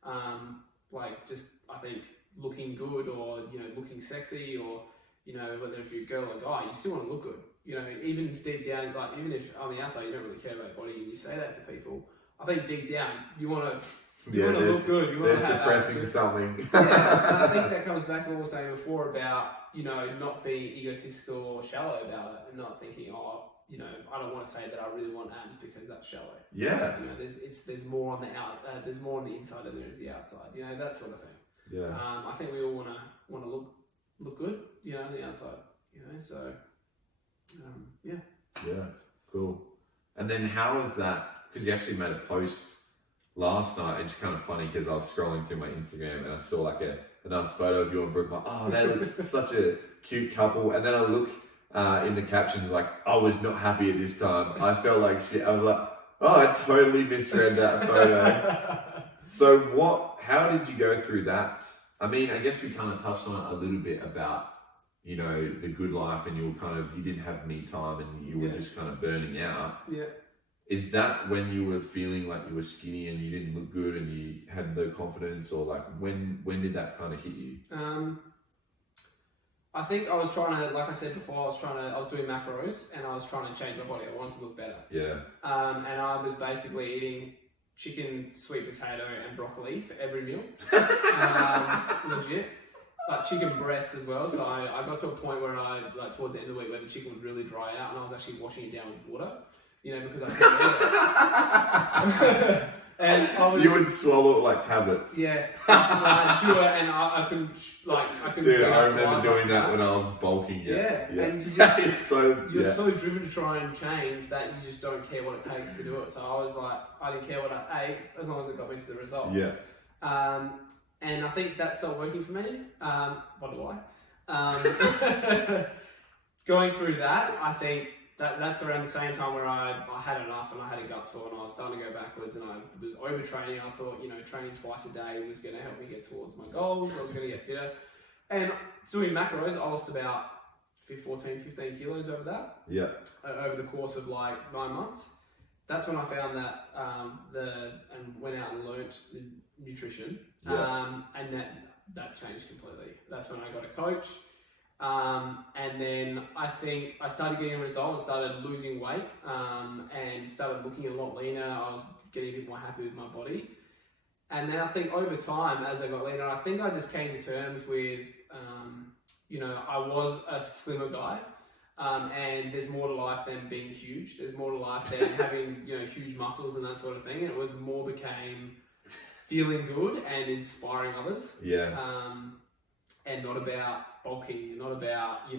I think looking good, or looking sexy, or whether if you're a girl or a guy, you still want to look good. Even if deep down, like even if on the outside you don't really care about your body and you say that to people, I think deep down you want to. You want to look good. You want to have suppressing something. And I think that comes back to what we were saying before about not being egotistical or shallow about it, and not thinking, I don't want to say that I really want abs because that's shallow. Yeah. There's more on the there's more on the inside than there is the outside. That sort of thing. Yeah. I think we all want to look good. On the outside. So. Yeah. Yeah. Cool. And then how is that? Because you actually made a post last night. It's kind of funny because I was scrolling through my Instagram and I saw like a nice photo of you and Brooke. Like, oh, that looks such a cute couple. And then I look in the captions like, I was not happy at this time. I felt like shit. I was like, oh, I totally misread that photo. So how did you go through that? I mean, I guess we kind of touched on it a little bit about, the good life, and you didn't have me time and you were just kind of burning out. Yeah. Is that when you were feeling like you were skinny and you didn't look good and you had no confidence, or like when did that kind of hit you? I think I was trying to, like I said before, I was doing macros and I was trying to change my body. I wanted to look better. Yeah. And I was basically eating chicken, sweet potato and broccoli for every meal. Legit. But chicken breast as well. So I got to a point where towards the end of the week where the chicken would really dry out and I was actually washing it down with water. Because I couldn't eat it. And you would swallow it like tablets. Yeah. I chew it and I couldn't, Dude, I remember doing that when I was bulking. Yeah. Yeah. And you just, it's so, you're so driven to try and change that you just don't care what it takes to do it. So I was like, I didn't care what I ate as long as it got me to the result. Yeah. And I think that stopped working for me. Wonder why. Going through that, I think that's around the same time where I had enough and I had a guts feel and I was starting to go backwards and I was overtraining. I thought, training twice a day was going to help me get towards my goals. I was going to get fitter. And doing macros, I lost about 14, 15 kilos over that. Yeah. Over the course of like 9 months. That's when I found that and went out and learnt nutrition. Yeah. And that changed completely. That's when I got a coach. And then I think I started getting results, started losing weight, and started looking a lot leaner. I was getting a bit more happy with my body. And then I think over time, as I got leaner, I think I just came to terms with, I was a slimmer guy. And there's more to life than being huge. There's more to life than having, huge muscles and that sort of thing. And it was more became feeling good and inspiring others. Yeah. And not about bulking, not about,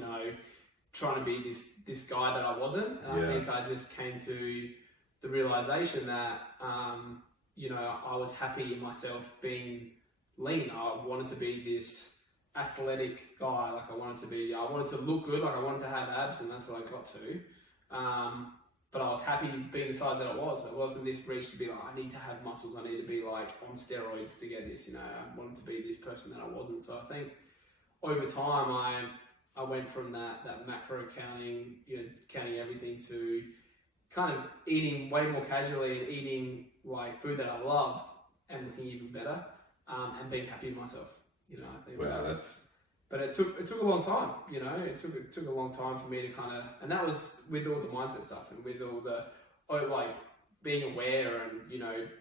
trying to be this guy that I wasn't. And I think I just came to the realization that, I was happy in myself being lean. I wanted to be this athletic guy. Like I wanted to look good. Like I wanted to have abs, and that's what I got to. But I was happy being the size that I was. It wasn't this reach to be like, I need to have muscles. I need to be like on steroids to get this, I wanted to be this person that I wasn't. So I think over time, I went from that macro counting, counting everything to kind of eating way more casually and eating like food that I loved and looking even better, and being happy with myself. I think. Wow, But it took a long time. It took a long time for me to kind of, and that was with all the mindset stuff and with all the being aware and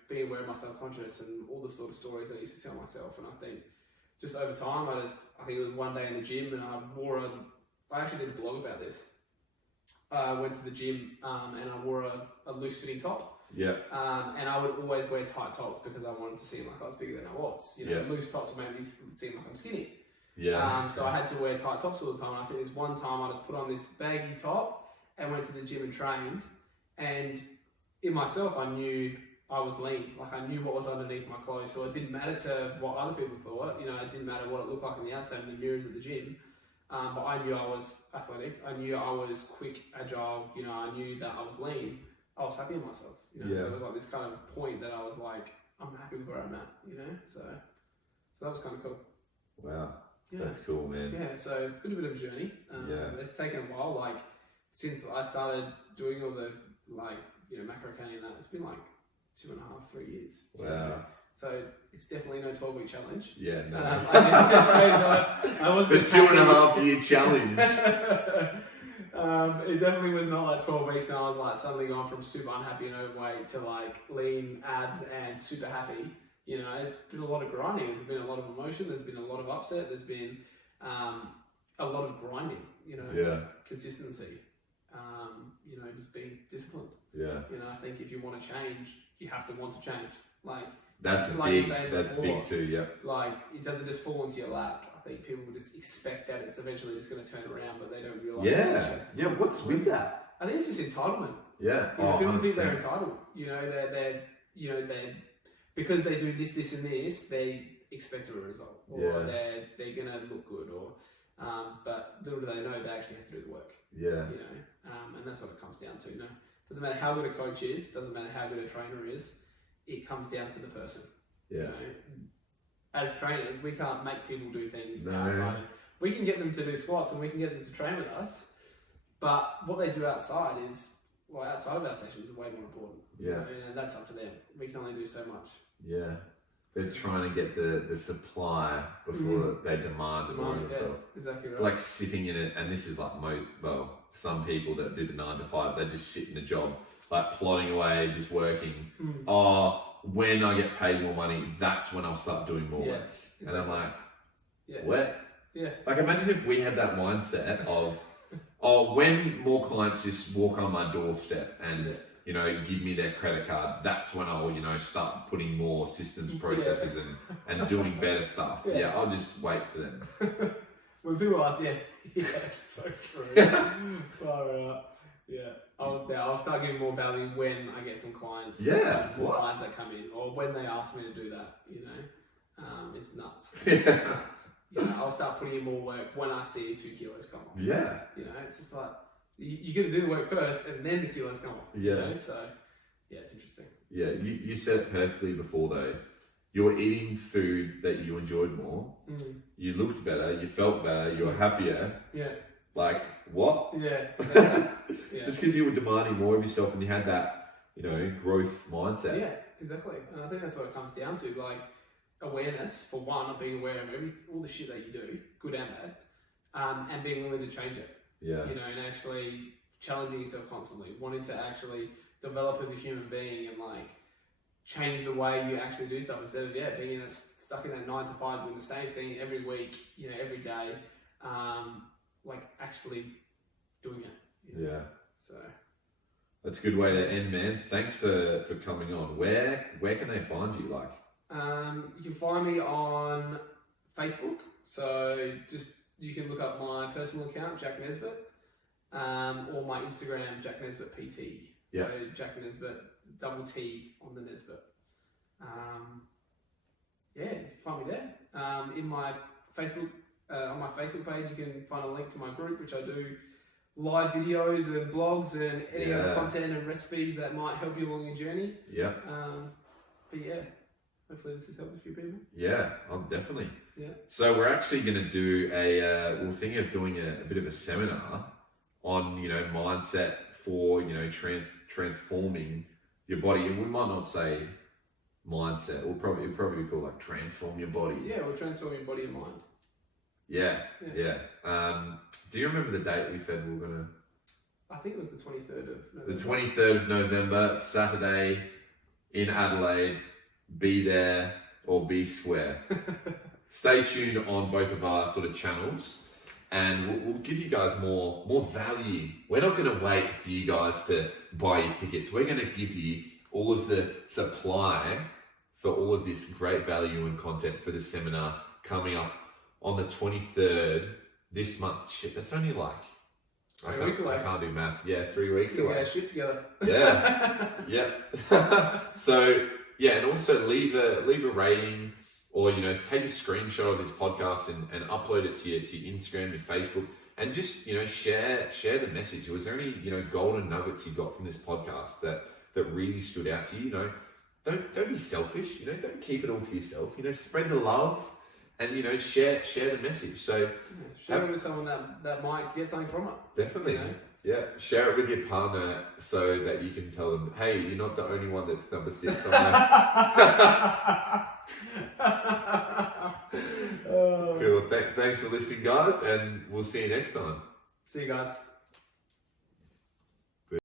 being aware of my subconscious and all the sort of stories that I used to tell myself. And I think just over time, I think it was one day in the gym and I actually did a blog about this. I went to the gym and I wore a loose fitting top. Yeah. And I would always wear tight tops because I wanted to seem like I was bigger than I was. Loose tops would make me seem like I'm skinny. Yeah. So I had to wear tight tops all the time. And I think there's one time I just put on this baggy top and went to the gym and trained. And in myself, I knew I was lean. Like I knew what was underneath my clothes. So it didn't matter to what other people thought. It didn't matter what it looked like on the outside in the mirrors of the gym. But I knew I was athletic. I knew I was quick, agile. I knew that I was lean. I was happy with myself. So it was like this kind of point that I was like, I'm happy with where I'm at. So that was kind of cool. Wow. Yeah. That's cool, man. Yeah, so it's been a bit of a journey. It's taken a while. Like since I started doing all the macro counting and that, it's been like 2.5, 3 years. Wow. So it's definitely no 12-week challenge. Yeah, no. I was the 2.5 year challenge. It definitely was not like 12 weeks and I was like suddenly gone from super unhappy and overweight to like lean abs and super happy. It's been a lot of grinding. There's been a lot of emotion. There's been a lot of upset. There's been a lot of grinding. Consistency. Just being disciplined. Yeah. I think if you want to change, you have to want to change. That's big too. Yeah. Like it doesn't just fall into your lap. I think people would just expect that it's eventually just going to turn around, but they don't realize. Yeah. Yeah. What's with that? I think it's just entitlement. Yeah. People think they're entitled. They're because they do this, and this, they expect a result, or they're gonna look good, or but little do they know they actually have to do the work. Yeah. And that's what it comes down to. Doesn't matter how good a coach is, doesn't matter how good a trainer is, it comes down to the person. Yeah. As trainers, we can't make people do things No. outside. We can get them to do squats and we can get them to train with us, but what they do outside outside of our sessions is way more important. Yeah. And that's up to them. We can only do so much. Yeah. They're trying to get the supply before they demand it on themselves. Exactly right. Like sitting in it, and this is like some people that do the 9 to 5, they just sit in a job, like plodding away, just working. When I get paid more money, that's when I'll start doing more work. Exactly. And I'm like, what? Yeah. Like imagine if we had that mindset of, when more clients just walk on my doorstep and give me their credit card, that's when I'll start putting more systems, processes, and doing better stuff. Yeah, I'll just wait for them. When people ask, it's so true. Far out. Yeah, I'll start giving more value when I get some clients. More clients that come in, or when they ask me to do that. It's nuts. It's nuts. I'll start putting in more work when I see 2 kilos come off. Yeah. It's just like you got to do the work first, and then the kilos come off. Yeah. So it's interesting. Yeah, you said it perfectly before though. You were eating food that you enjoyed more. You looked better. You felt better. You were happier. Yeah. Like what? Yeah. Just because you were demanding more of yourself and you had that, growth mindset. Yeah, exactly. And I think that's what it comes down to. Like, awareness, for one, of being aware of all the shit that you do, good and bad, and being willing to change it. Yeah. You know, and actually challenging yourself constantly, wanting to actually develop as a human being and like change the way you actually do stuff instead of being stuck in that 9 to 5 doing the same thing every week, you know, every day, like actually doing it. You know? Yeah. So that's a good way to end, man. Thanks for coming on. Where can they find you? Like, you can find me on Facebook. So just you can look up my personal account, Jack Nesbitt, or my Instagram, Jack Nesbitt PT. So Jack Nesbitt, double T on the Nesbitt. You can find me there. In my Facebook, on my Facebook page, you can find a link to my group, which I do live videos and blogs and any other content and recipes that might help you along your journey. Yeah. But hopefully this has helped a few people. Yeah, definitely. Yeah. So we're actually going to do we're thinking of doing a bit of a seminar on, you know, mindset for, you know, transforming your body. And we might not say mindset. It'll probably be called like transform your body. Yeah, we'll transform your body and mind. Yeah. Do you remember the date we said we were going to? I think it was the 23rd of November. The 23rd of November, Saturday in Adelaide. Be there or be square. Stay tuned on both of our sort of channels, and we'll give you guys more value. We're not going to wait for you guys to buy your tickets. We're going to give you all of the supply for all of this great value and content for the seminar coming up on the 23rd this month. Shit, that's only like 3 weeks away. I can't do math. Yeah, 3 weeks away. Yeah, shit together. Yeah. So yeah, and also leave a rating, or, you know, take a screenshot of this podcast and upload it to your Instagram, your Facebook, and just, you know, share the message. Was there any, you know, golden nuggets you got from this podcast that really stood out to you? You know, don't be selfish. You know, don't keep it all to yourself. You know, spread the love, and, you know, share the message. So share it with someone that might get something from it. Definitely. You know? Yeah, share it with your partner so that you can tell them, hey, you're not the only one that's number 6 on that. Cool. Thanks for listening, guys, and we'll see you next time. See you guys.